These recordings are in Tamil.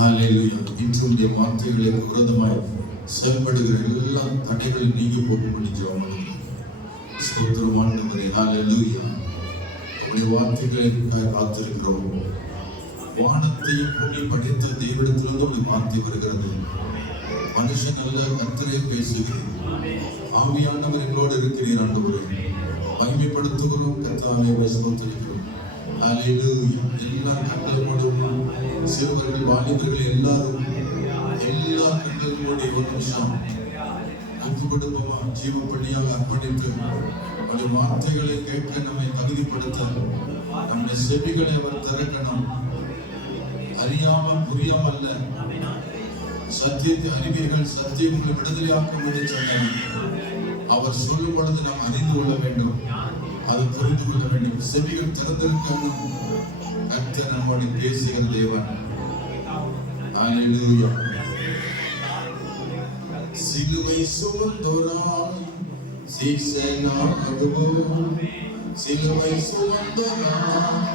ஹல்லேலூயா. இன்றைய வார்த்தைகளுக்கு விரோதமாய் செயல்படுகிற எல்லா தடைகளும் நீங்கி போட்டு ஜெபம் ஸ்தோத்திரம் ஆண்டவரே. ஹல்லேலூயா. உடைய வார்த்தைகளை காத்திருக்கிறோம். வானத்தையும் பூமி படைத்த தெய்வத்திலிருந்து உடைய வார்த்தை வருகிறது. மனுஷன் அல்ல, கர்த்தரே பேசுகிறேன். ஆவியானவர் எங்களோடு இருக்கிறீர் ஆண்டவரே. மகிமைப்படுத்துகிறோம் கர்த்தாவே, ஸ்தோத்திரிக்கிறோம். ஹல்லேலூயா. எல்லா கண்களோடும் சிறுவர்கள் வாலிபர்கள் எல்லாரும் எல்லா கண்களோடு ஒரு நிமிஷம் ஒப்பு கொடுப்போமா? ஜீவ பணியாக அர்ப்பணித்து அந்த வார்த்தைகளை கேட்க நம்மை தகுதிப்படுத்த நம்முடைய செவிகளை அவர் திறக்கணும். அறியாமல் புரியாமல் அல்ல, சத்தியத்தை அறிவீர்கள், சத்தியம் உங்களை விடுதலையாக்கும் என்று சொன்னார். அவர் சொல்லும் பொழுது நாம் அறிந்து கொள்ள வேண்டும், அதை புரிந்து கொள்ள வேண்டும். செவிகள் திறந்திருக்கணும். கர்த்தர் நம்மோடு பேசுகிற தேவன். ஹல்லேலூயா. சிலுவை சுமந்தோராய் சீசனாகுவோம், சிலுவை சுமந்தோராய்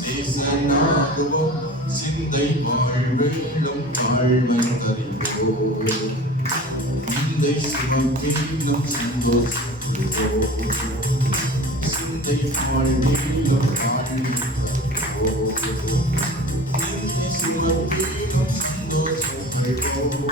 சீசனாகுவோம், சிந்தை வாழ்வெள்ளும் தாழ்மை தரிப்போம், சிந்தை சுமப்பிலும் சந்தோஷப்படுவோம், சிந்தை வாழ்வெள்ளும் தாழ்மை தரிப்போம், சிந்தை சுமப்பிலும் சந்தோஷப்படுவோம்.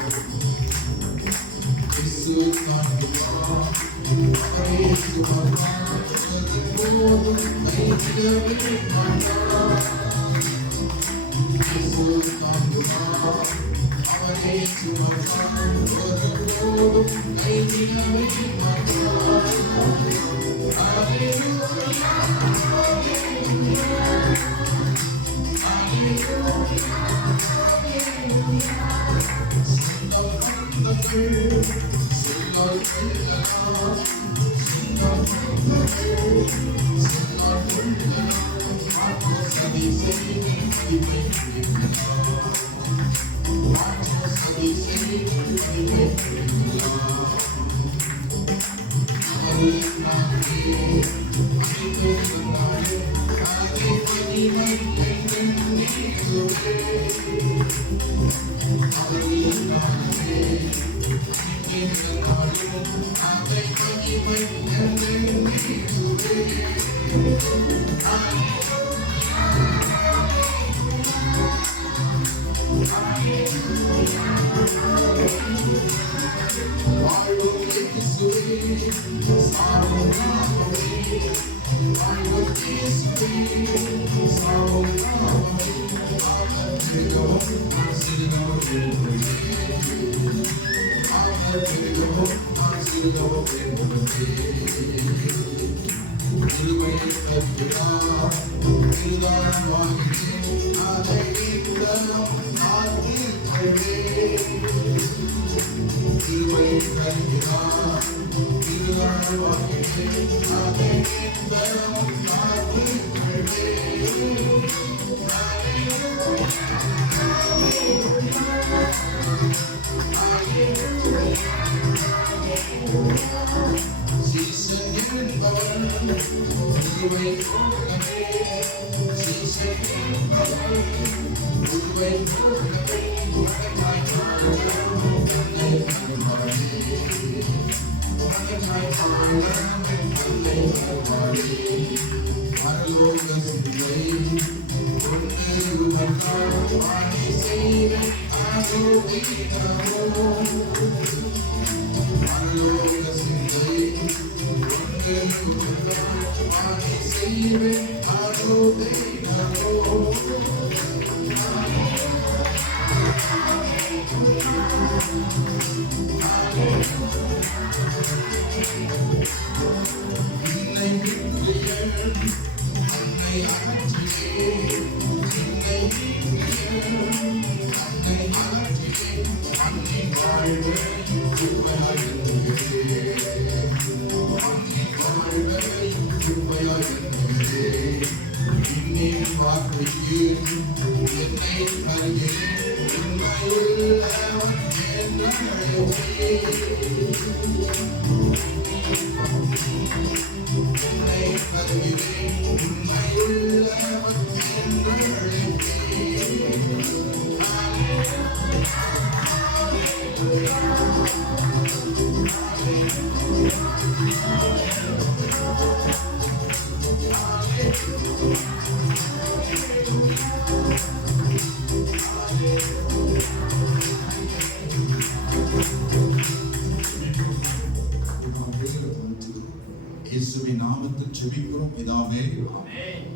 இயேசுவின் நாமத்தில் ஜெபிக்கிறோம் பிதாவே.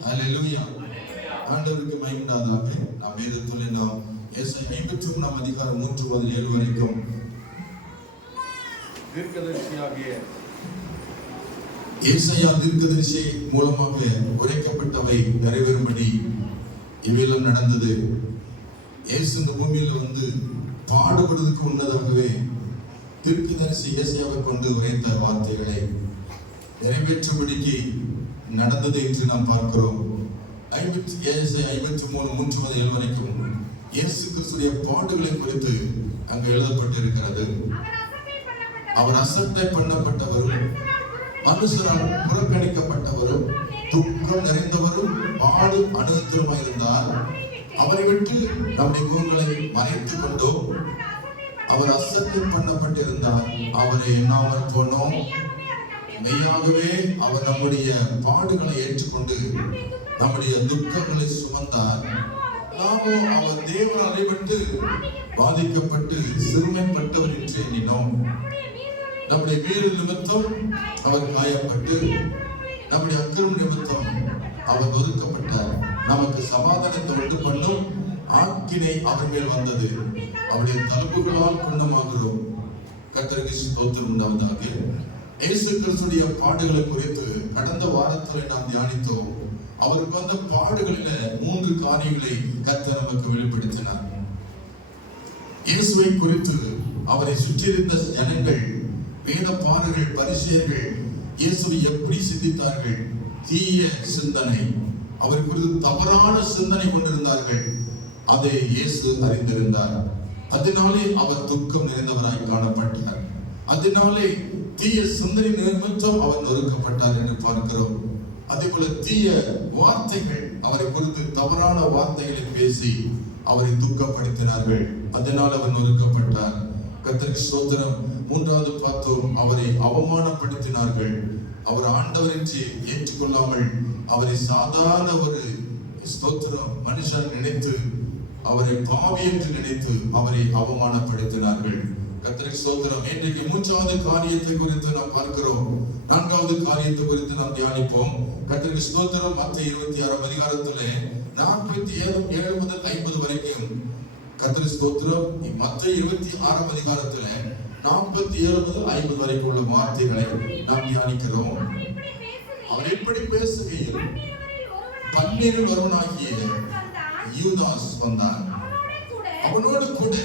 ஹல்லேலூயா. ஆண்டவருக்கு மகிமை உண்டாதாக. நாம் வேதத்தில் நாம் ஏசாயா 53 அதிகாரம் 3 முதல் 7 வரைக்கும் தீர்க்கதரிசியாகிய ஏசாயா தீர்க்கதரிசி மூலமாக உரைக்கப்பட்டவை நிறைவேறும்படி இவையெல்லாம் நடந்தது. இயேசு இந்த பூமியில வந்து பாடுபடுவதற்கு முன்னதாகவே தீர்க்கதரிசி ஏசாயாவை கொண்டு உரைத்த வார்த்தைகளை நிறைவேற்றும்படிக்கு நடந்தது என்று நாம் பார்க்கிறோம். 53 3 முதல் 7 வரைக்கும் இயேசு கிறிஸ்துடைய பாடுகளை குறித்து அங்கு எழுதப்பட்டிருக்கிறது. அவர் அசட்டை பண்ணப்பட்டவரும் மனுஷரால் புறக்கணிக்கப்பட்டவரும் துக்கம் நிறைந்தவரும் பாடு அனுபவத்திலுமாய் இருந்தார். அவரை விட்டு நம்முடைய முகங்களை மறைத்துக் கொண்டோம். அவர் அசட்டை பண்ணப்பட்டிருந்தார், அவரை எண்ணாமல் போனோம். மெய்யாகவே அவர் நம்முடைய பாடுகளை ஏற்றுக்கொண்டு நம்முடைய துக்கங்களை சுமந்தார். நாமோ அவர் தேவன் அழைபட்டு பாதிக்கப்பட்டு சிறுமைப்பட்டவர் என்று எண்ணினோம். நம்முடைய மீறல் நிமித்தம் அவர் காயப்பட்டு நம்முடைய அக்கிரம நிமித்தம் அவர் ஒதுக்கப்பட்டார். நமக்கு சமாதானத்தை உண்டு பண்ணும் ஆக்கினை அவர் மேல் வந்தது. அவருடைய தழும்புகளால் குணமாகிறோம். கர்த்தருக்கு ஸ்தோத்திரம் உண்டாவதாக. இயேசு கிறிஸ்துடைய பாடுகளை குறித்து கடந்த வாரத்தில் நாம் தியானித்தோம். அவருக்கு வந்த பாடுகளில 3 காரியங்களை கர்த்தர் நமக்கு வெளிப்படுத்தினார். இயேசுவை குறித்து அவரை சுற்றியிருந்த ஜனங்கள், வேத பாரகர்கள், பரிசேயர்கள் இயேசுவை எப்படி சிந்தித்தார்கள்? தீய சிந்தனை, அவர் குறித்து தவறான சிந்தனை கொண்டிருந்தார்கள். அதை இயேசு அறிந்திருந்தார். அதனாலே அவர் துக்கம் நிறைந்தவராய் காணப்பட்டார். அதனாலே தீய சிந்தனை நிமித்தம் அவர் நொறுக்கப்பட்டார் என்று பார்க்கிறோம். அதே போல தீய வார்த்தைகள், அவரை குறித்து தவறான வார்த்தைகளை பேசி அவரை துக்கப்படுத்தினார்கள். அதனால் அவர் நொறுக்கப்பட்டார். கர்த்தருக்கு ஸ்தோத்திரம். 3வது பார்த்தோம், அவரை அவமானப்படுத்தினார்கள். அவர் ஆண்டவரின்றி ஏற்றுக்கொள்ளாமல் அவரை சாதாரண ஒரு ஸ்தோத்திரம் மனுஷன் நினைத்து, அவரை பாவி என்று நினைத்து அவரை அவமானப்படுத்தினார்கள். கர்த்தருக்கு ஸ்தோத்திரம். இன்றைக்கு 3வது காரியத்தை குறித்து நாம் பார்க்கிறோம். 4வது காரியத்தை குறித்து நாம் தியானிப்போம். கர்த்தருக்கு ஸ்தோத்திரம். மத்தேயு 26 அதிகாரத்திலே 47 முதல் 50 வரைக்கும் கர்த்தருக்கு ஸ்தோத்திரம். மத்தேயு 26 அதிகாரத்திலே 47 முதல் 50 வரைக்கும் உள்ள வார்த்தைகளை நாம் தியானிக்கிறோம். அவர் எப்படி பேசுகையில் 12 ஒருவனாகிய யூதாஸ் வந்தான். அவனோடு கூட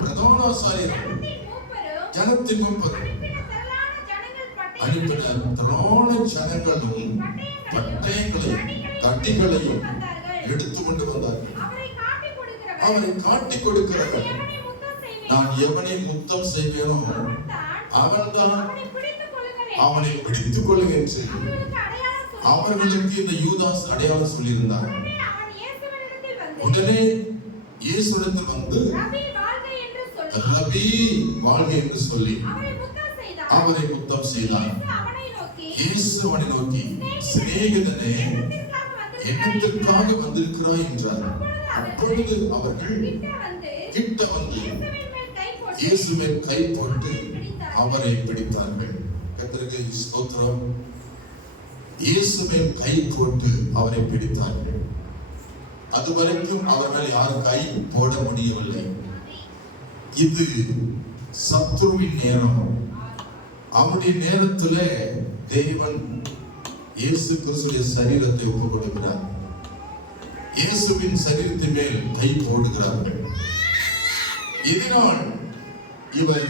பிரதான ஆசாரியர், ஜனத்தின் மூப்பர், அனுப்பின திரளான ஜனங்களும் பட்டயங்களையும் தடிகளையும் எடுத்து கொண்டு வந்தார்கள். அவரை காட்டிக் கொடுக்கிறவர், நான் எவனை முத்தம் செய்வேனோ அவன்தான் அவனை பிடித்துக் கொள்ளுகின்றேன். அவர்களுக்கு இந்த யூதாஸ் அடையாளம் சொல்லியிருந்தார். உடனே இயேசுவிடத்தில் வந்து ரபி வாழ்க என்று சொல்லி அவரை முத்தம் செய்தார். இயேசு அவனை நோக்கி, சிநேகிதனே, என்னத்திற்காக வந்திருக்கிறாய் என்றார். அப்பொழுது அவர்கள் கிட்ட வந்து இயேசு மேல் கை போட்டு அவரை பிடித்தார்கள். கர்த்தருக்கு ஸ்தோத்திரம். இயேசு மேல் கை போட்டு அவரை பிடித்தார்கள். அதுவரைக்கும் அவர்கள் யாரும் கை போட முடியவில்லை. இது சத்துருவின் நேரம். அவருடைய நேரத்திலே தேவன் இயேசு கிறிஸ்துவின் சரீரத்தை ஒப்புக் கொடுக்கிறார். இயேசுவின் சரீரத்தின் மேல் கை போடுகிறார்கள். இதனால் இவர்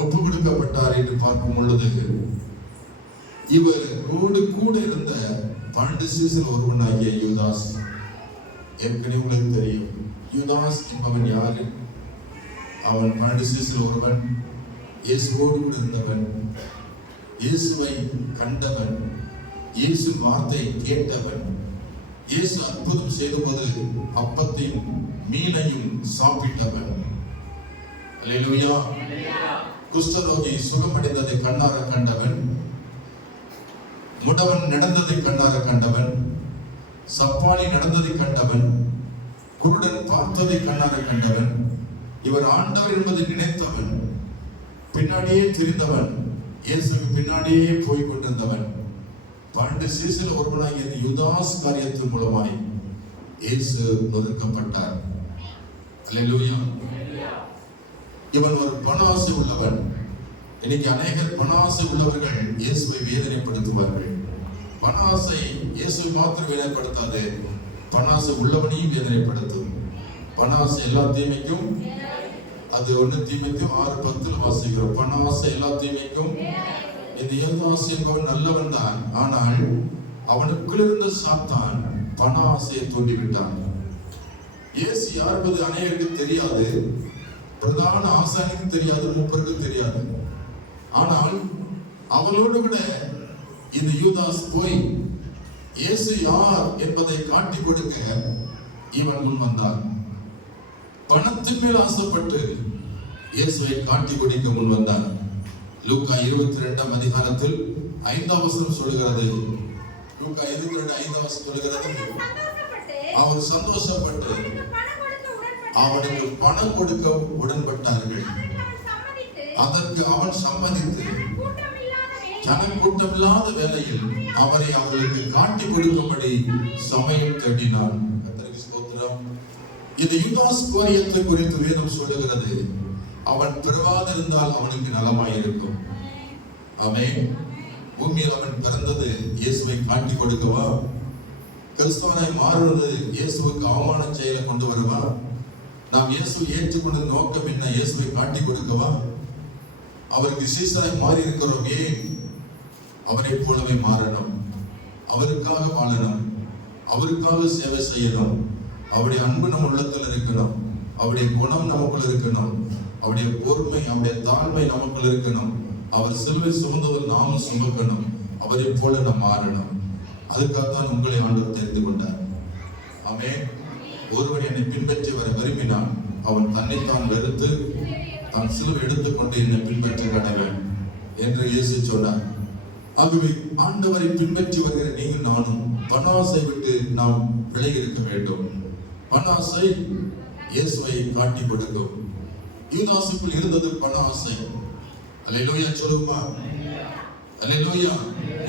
ஒப்புக் கொடுக்கப்பட்டார் என்று பார்க்கும் பொழுது, இவரோடு கூட இருந்த 12 சீசர் ஒருவனாகிய யூதாஸ், ஏற்கனவே உங்களுக்கு தெரியும் யூதாஸ் என்பவன் யாரு? அவன் 12 சீசர் ஒருவன், இயேசுவோடு கூட இருந்தவன், இயேசுவை கண்டவன், இயேசு வார்த்தை கேட்டவன். இயேசு அற்புதம் செய்தபோது அப்பத்தையும் மீனையும் சாப்பிட்டவன். அல்லேலூயா. குஷ்டரோகி சுகமடைந்ததை கண்ணார கண்டவன், முடவன் நடந்ததை கண்ணார கண்டவன், சப்பானி நடந்ததை கண்டவன், குருடன் பார்த்ததை கண்ணார கண்டவன், இவர் ஆண்டவர் என்பதை நினைத்தவன், பின்னாடியே தெரிந்தவன், இயேசுக்கு பின்னாடியே போய் கொண்டிருந்தவன், 12 சீசரில் ஒருவனாகிய யூதாஸ் காரியத்தின் மூலமாய் இயேசு ஒதுக்கப்பட்டார். அல்லேலூயா. இவன் ஒரு பணாசை உள்ளவன். இன்னைக்கு அநேகர் பணாசை உள்ளவர்கள் இயேசுவை வேதனைப்படுத்துவார்கள். பணாசை இயேசுவை மாத்திரம் வேதனைப்படுத்தாது, பணாசை உள்ளவனையும் வேதனைப்படுத்தும். பணாசை எல்லா தீமைக்கும், அது 1 தீமைக்கும் 6:10 வாசிக்கிறோம். பணாசை எல்லா தீமைக்கும். இந்த யூதாஸ் என்பவன் நல்லவன் தான், ஆனால் அவனுக்குள் இருந்த சாத்தான் பண ஆசையை தூண்டிவிட்டான். இயேசு யார் என்பது அநேகருக்கு தெரியாது, பிரதான ஆசாரிக்கு தெரியாது, மூப்பருக்கு தெரியாது. ஆனால் அவளோடு கூட இந்த யூதாஸ் போய் இயேசு யார் என்பதை காட்டி கொடுக்க இவன் முன் வந்தான். பணத்தின் மேல் ஆசைப்பட்டு இயேசுவை காட்டி கொடுக்க முன் வந்தான். லூக்கா 22 அதிகாரத்தில் 5ஆம் வசனம் சொல்லுகிறது. லூக்கா 22 5ஆம் வசனம் சொல்லுகிறது, அவர் சந்தோஷப்பட்டு அவனுக்கு பணம் கொடுக்க உடன்பட்டார்கள். அதற்கு அவன் சம்மதித்து ஜனக்கூட்டம் இல்லாத வேளையில் அவரை அவர்களுக்கு காட்டி கொடுக்கும்படி சமயம் தேடினான். இந்த யூதாஸ் காரியத்தை குறித்து வேதம் சொல்லுகிறது, அவன் பிறவாதிருந்தால் அவனுக்கு நலமாயிருக்கும். ஆமென். பூமியில் அவன் பிறந்தது இயேசுவை காட்டி கொடுக்கவா? கிறிஸ்தவனாய் மாறுவது இயேசுவுக்கு அவமான செயலை கொண்டு வருவா? நாம் இயேசுவை ஏற்றுக்கொண்ட நோக்கம் என்ன? இயேசுவை காட்டி கொடுக்கவா? அவருக்கு சீசராய் மாறி இருக்கிறோம். ஏன்? அவரை போலவே மாறணும், அவருக்காக வாழணும், அவருக்காக சேவை செய்யணும். அவருடைய அன்பு நம்ம உள்ளத்தில் இருக்கணும், அவருடைய குணம் நமக்குள்ள இருக்கணும், அவருடைய பொறுமை, அவருடைய தாழ்மை நமக்குள்ள இருக்கணும். அவர் சிலுவை சுமந்தவர் நாமும் சுமக்கணும், அவரை போல நாம் மாறணும். அதுக்காகத்தான் உங்களை ஆண்டவர் தெரிந்து கொண்டார். ஆமென். ஒருவன் என்னை பின்பற்றி வர விரும்பினான், அவன் தன்னைத்தான் வெறுத்து தான் சிலுவை எடுத்துக்கொண்டு என்னை பின்பற்ற கடவன் என்று இயேசு சொன்னார். ஆகவே ஆண்டவரை பின்பற்றி வருகிற நீங்கள் நானும் பணாசை விட்டு நாம் விலகி இருக்க வேண்டும். பணாசை இயேசுவை காட்டி கொடுக்கும். யூதாசுக்குள் இருந்தது பண ஆசை. அல்லேலூயா சொல்லுமா? அல்லேலூயா.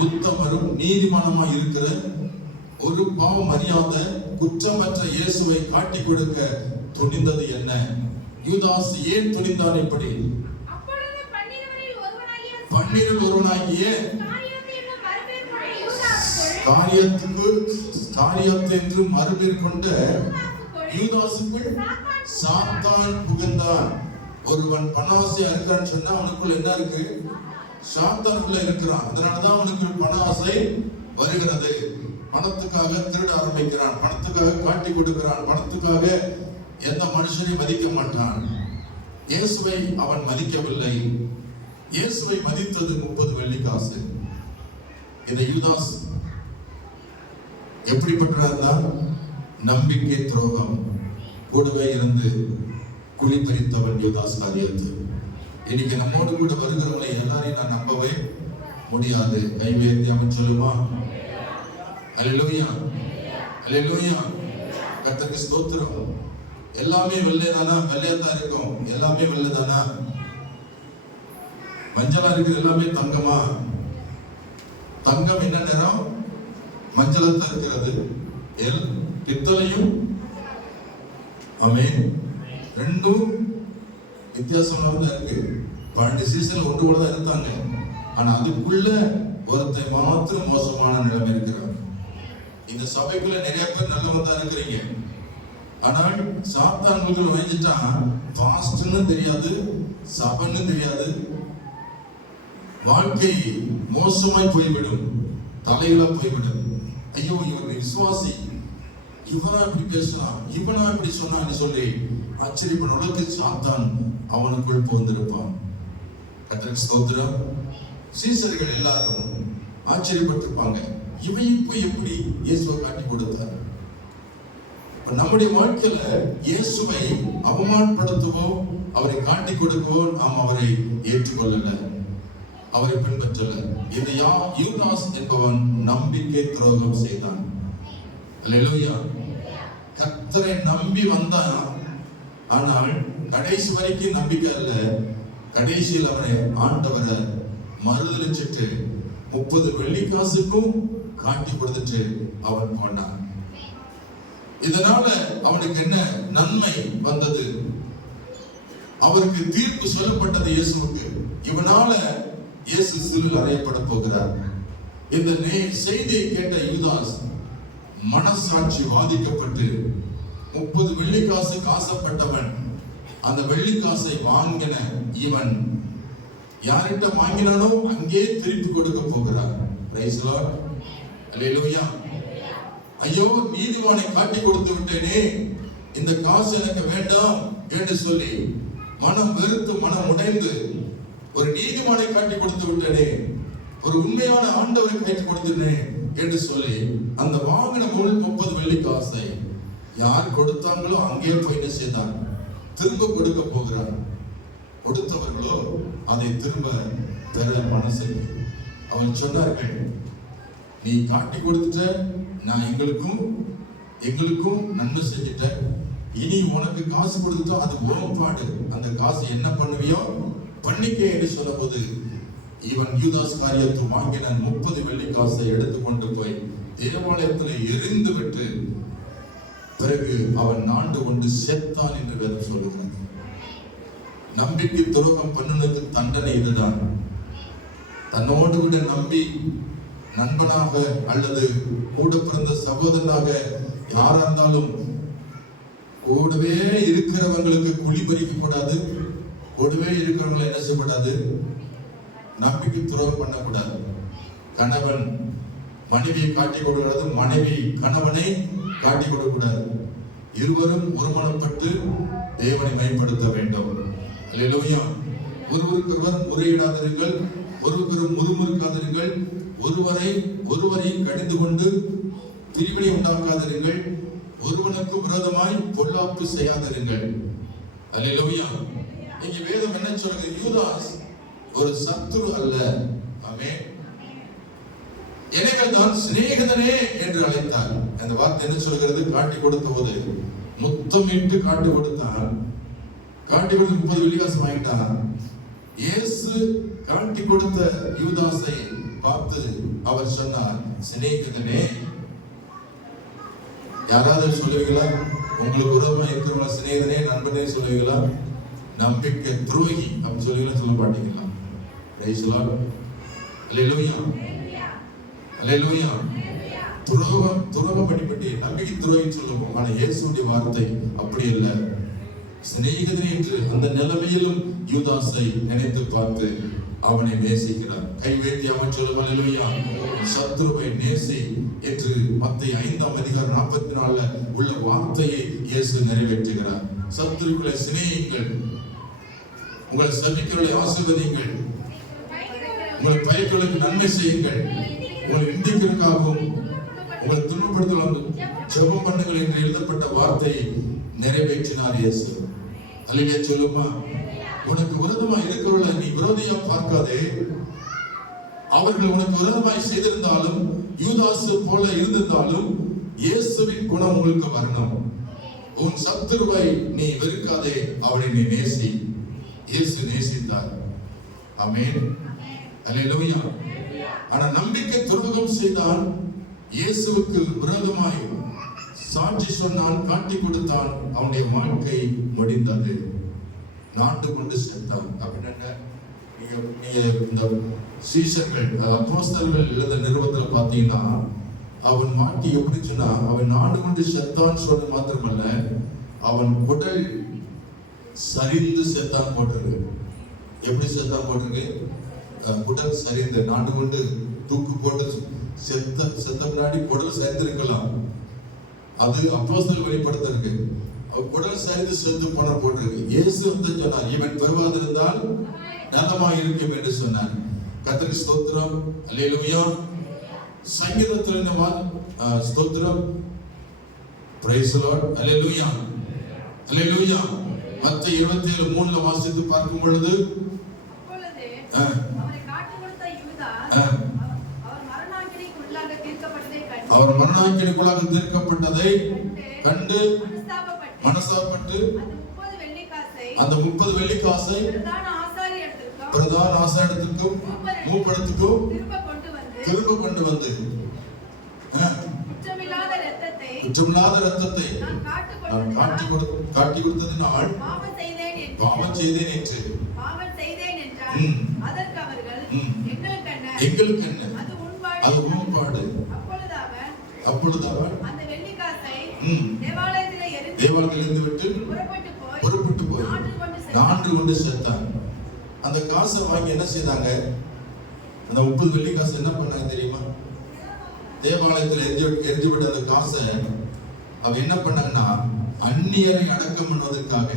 உத்தமரும் நீதிமானமா இருக்கிற ஒரு பாவம் அறியாத குற்றமற்ற இயேசுவை காட்டி கொடுக்க துணிந்தது என்ன? யூதாஸ் ஏன் துணிந்தான்? இப்படி 12 ஒருவனாகிய காரியத்தென்று மறுபேர் கொண்ட யூதாசுக்குள் சாத்தான் புகுந்தான். ஒருவன் பணாசையா இருக்கான்னு சொன்னா அவனுக்குள்ள என்ன இருக்கு? சாத்தான் உள்ள இருக்கிறான். அதனாலதான் அவனுக்கு பண ஆசை வருகிறது. பணத்துக்காக திருட ஆரம்பிக்கிறான், பணத்துக்காக காட்டி கொடுக்கிறான், பணத்துக்காக எந்த மனுஷனை மதிக்க மாட்டான். இயேசுவை அவன் மதிக்கவில்லை. இயேசுவை மதித்தது 30 வெள்ளிக்காசு. இந்த யூதாஸ் எப்படிப்பட்டதான்? நம்பிக்கை துரோகம். கூடவே இருந்து குழி பறித்தவன் யூதாஸ் காரியத்து. இன்னைக்கு நம்மோடு கூட வருகிறவங்களை எல்லாரையும் நான் நம்பவே முடியாது. கை உயர்த்தி அவன் சொல்லுமா? அல்லேலூயா, அல்லேலூயா. கர்த்தருக்கு ஸ்தோத்திரம். எல்லாமே வெள்ளைதானா? வெள்ளையாத்தான் இருக்கும். எல்லாமே வெள்ளைதானா? மஞ்சளா இருக்குது எல்லாமே தங்கமா? தங்கம் என்ன நிறம்? மஞ்சளத்தான் இருக்கிறது. பித்தளையும் ஆமென் ரெண்டும் வித்தியாசமா இருக்கு. 12 சீசன்ல ஒன்று கூட தான் இருந்தாங்க. ஆனா அதுக்குள்ள ஒருத்தன் மாத்திரம் மோசமான நிலைமை இருக்கிறான். இந்த சபைக்குள்ள நிறைய பேர் நல்லவங்க தான் இருக்கிறீங்க. ஆனால் சாத்தான் உங்களுக்கு வாங்கிட்டான். பாஸ்ட்னு தெரியாது, சபைன்னு தெரியாது, வாழ்க்கை மோசமாய் போய்விடும், தலைகளா போய்விடும். ஐயோ இவர் விசுவாசி, இவனா இப்படி பேசலாம், இவனா இப்படி சொன்னான்னு சொல்லி ஆச்சரியப்பட உலகத்தில் சாத்தான் அவனுக்குள் போந்திருப்பான். கர்த்தருக்கு ஸ்தோத்திரம். சீசர்கள் எல்லாரும் ஆச்சரியப்பட்டிருப்பாங்க, இவன் இப்ப எப்படி இயேசுவை காட்டி கொடுத்தார். நம்முடைய வாழ்க்கையில இயேசுவை அவமானப்படுத்தவோ அவரை காட்டி கொடுக்கவோ நாம் அவரை ஏற்றுக்கொள்ளல, அவரை பின்பற்றல. இந்த யூதாஸ் என்பவன் நம்பிக்கை துரோகம் செய்தான். அல்லேலூயா. கர்த்தரை நம்பி வந்தான், ஆனால் கடைசி வரைக்கும் நம்பிக்கை அல்ல. கடைசியில் அவனை ஆண்டவரை மறுதலிச்சிட்டு 30 வெள்ளிக்காசுக்கும் காட்டி கொடுத்துட்டு அவன் போனான். இதனால அவனுக்கு என்ன நன்மை வந்தது? அவருக்கு தீர்ப்பு சொல்லப்பட்டது இயேசுவுக்கு. இவனால இயேசு சிலுவையில் அறையப்பட போகிறார். இந்த செய்தியை கேட்ட யூதாஸ் மனசாட்சி வாதிக்கப்பட்டு 30 வெள்ளிக்காசுக்கு ஆசைப்பட்டவன் அந்த வெள்ளிக்காசை வாங்கின இவன் யார்கிட்ட வாங்கினானோ அங்கே திருப்பி கொடுக்க போகிறார். Praise the Lord. அல்லேலூயா. ஐயோ, நீதிமானை காட்டி கொடுத்து விட்டேனே, இந்த காசு எனக்கு வேண்டாம் என்று சொல்லி மனம் வெறுத்து மனம் உடைந்து ஒரு நீதிமானை காட்டி கொடுத்து விட்டேனே, ஒரு உண்மையான ஆண்டவரை காட்டி கொடுத்தேனே என்று சொல்லி அந்த வாங்கின 30 வெள்ளிக்காசை யார் கொடுத்தாங்களோ அங்கே போய் என்ன செய்தான்? திரும்ப கொடுக்க போகிறார். கொடுத்தவர்களோ அதை திரும்ப பெற மனசு. அவர் சொன்னார்கள், நீ காட்டி கொடுத்துட்ட, நான் எங்களுக்கும் நன்மை செஞ்சிட்ட, இனி உனக்கு காசு கொடுத்துட்டா அது ஓம்பாடு, அந்த காசு என்ன பண்ணுவியோ பண்ணிக்க என்று சொன்ன போது இவன் யூதாஸ் காரியத்தை வாங்கின 30 வெள்ளிக்காசை எடுத்துக்கொண்டு போய் தேவாலயத்தில் எரிந்து விட்டு பிறகு அவன் நாண்டு கொண்டு செத்தான் என்று வேதம் சொல்லுகிறது. நம்பிக்கை துரோகம் பண்ணுனதுக்கு தண்டனை இதுதான். தன்னோடு கூட நம்பி நண்பனாக அல்லது கூட பிறந்த சகோதரனாக யாரா இருந்தாலும் கூடவே இருக்கிறவங்களுக்கு குழி பறிக்க கூடாது, கூடவே இருக்கிறவங்களை என்ன செய்யக்கூடாது? நம்பிக்கை துரோகம் பண்ணக்கூடாது. கணவன் மனைவியை காட்டி கொடுக்கிறது, மனைவி கணவனை காட்டி கொடுக்கூடாது. இருவரும் ஒருமனப்பட்டு தேவனை மேம்படுத்த வேண்டும். அல்லேலூயா. ஒருவருக்கொருவர் முறையிடாதீர்கள், ஒருவருக்கொருவர் முறுமுறுக்காதீர்கள், ஒருவரையும் கடிந்து கொண்டு பிரிவினை உண்டாக்காதீர்கள், ஒருவனுக்கு விரோதமாய் பொல்லாப்பு செய்யாதீர்கள். அல்லேலூயா. இங்க வேதம் என்ன சொல்றது? யூதாஸ் ஒரு சத்துரு அல்ல. ஆமென். எனவே தான் சிநேகிதனே என்று அழைத்தார். அந்த வார்த்தை என்ன சொல்கிறது? காட்டி கொடுத்த போது முத்தமிட்டு காட்டி கொடுத்தான். காட்டி கொடுத்து 30 வெள்ளிக்காசு வாங்கிட்டான். இயேசு காட்டி கொடுத்த யூதாசை பார்த்து அவர் சொன்னார், சிநேகிதனே. யாராவது சொல்லுவீங்களா? உங்களுக்கு விரோதமா இருக்கிறவங்கள சிநேகிதனே நண்பனே சொல்லுவீங்களா? நம்பிக்கை துரோகி அப்படின்னு சொல்லுவீங்களா? சொல்ல மாட்டீங்களா? Praise the Lord. அல்லேலூயா. அல்லேலூயா. துரோகம் படிப்பட்டு நம்பிக்கை துரோகி சொல்லுவோம். ஆனா இயேசுடைய வார்த்தை அப்படி அல்ல. சிநேகிதனே என்று அந்த நிலைமையிலும் யூதாசை நினைத்து பார்த்து அவனை நேசிக்கிறார். கைவேத்தி அவன் சொல்லும், அல்லேலூயா, சத்துருவை நேசி என்று மத்தேயு 5:44 உள்ள வார்த்தையை இயேசு நிறைவேற்றுகிறார். சத்துருக்களை சிநேகியுங்கள், உங்களை சபிக்கிறவர்களை ஆசீர்வதியுங்கள், உங்களை பயக்கிறவர்களுக்கு நன்மை செய்யுங்கள், உங்களை நிந்திக்கிறதுக்காகவும் உங்களை துன்பப்படுத்தலாம் ஜெபம் பண்ணுங்கள் என்று எழுதப்பட்ட வார்த்தையை நிறைவேற்றினார் இயேசு. அல்லேலூயா சொல்லுமா. உனக்கு விரோதமாய் இருக்கிறவர்களை நீ விரோதியா பார்க்காதே. அவர்கள் உனக்கு விரோதமாய் செய்திருந்தாலும், யூதாசு போல இருந்திருந்தாலும், இயேசுவின் குணம் உங்களுக்கு வரணும். உன் சத்துருவை நீ வெறுக்காதே, அவனை நீ நேசி. இயேசு நேசித்தார். ஆமென். அல்லேலூயா. ஆனா நம்பிக்கை துரோகம் செய்தான், இயேசுவுக்கு விரோதமாய் சாட்சி சொன்னான், காட்டி கொடுத்தான், அவனுடைய வாழ்க்கை முடிந்தது. நாண்டு கொண்டு செத்தான். அப்படின்னா நீங்க இந்த சீஷர்கள் அப்போஸ்தலர்கள் எழுத நிறுவனத்தில் பார்த்தீங்கன்னா அவன் மாட்டி எப்படி சொன்னா, அவன் நாடு கொண்டு செத்தான் சொன்ன மாத்திரமல்ல, அவன் உடல் சரிந்து செத்தான் போட்டிருக்கு. எப்படி செத்தான் போட்டிருக்கு? உடல் சரிந்து, நாடு கொண்டு தூக்கு போட்டு செத்த முன்னாடி குடல் சரிந்திருக்கலாம். அது அப்போஸ்தலர் வெளிப்படுத்திருக்கு. குடல் சரிந்து செத்து போன போட்டிருக்கு. இயேசு வந்து சொன்னார், இவன் பெறுவாதிருந்தால் நலமாய் இருக்கும் என்று சொன்னார். கர்த்தருக்கு ஸ்தோத்திரம். அல்லேலூயா. சங்கீதத்தில் ஸ்தோத்திரம். Praise the Lord. ஹalleluya, ஹalleluya. மத்தேயு 27:3ல வாசித்து பார்க்கும் பொழுது அப்பொழுது அவரை காட்டிக் கொடுத்த யூதாஸ் அவர் மரணாக்கினிக்குள்ளாக தீர்க்கப்பட்டதை கண்டு மனஸ்தாபப்பட்டு அந்த 30 வெள்ளிக்காசை பிரதான ஆசாரியத்திற்கும் மூப்பரிடத்துக்கும் திரும்ப கொண்டு வந்து குற்றமில்லாத இரத்தத்தை காட்டி கொடுத்ததினால் பாவம் செய்தேன் என்று எங்களுக்கு என்ன அது உண்பாடு. அப்பொழுது அவன் தேவாலயத்திலிருந்து விட்டு புறப்பட்டு போய் 4 கொண்டு சேர்த்தான். அந்த காசை வாங்கி என்ன செய்தாங்க? அந்த 30 வெள்ளி காசு என்ன பண்ணாங்க தெரியுமா? தேவாலயத்தில் எரிஞ்சு விட்ட அந்த காசை அவ என்ன பண்ணாங்கன்னா அந்நியரை அடக்கம் பண்ணுவதற்காக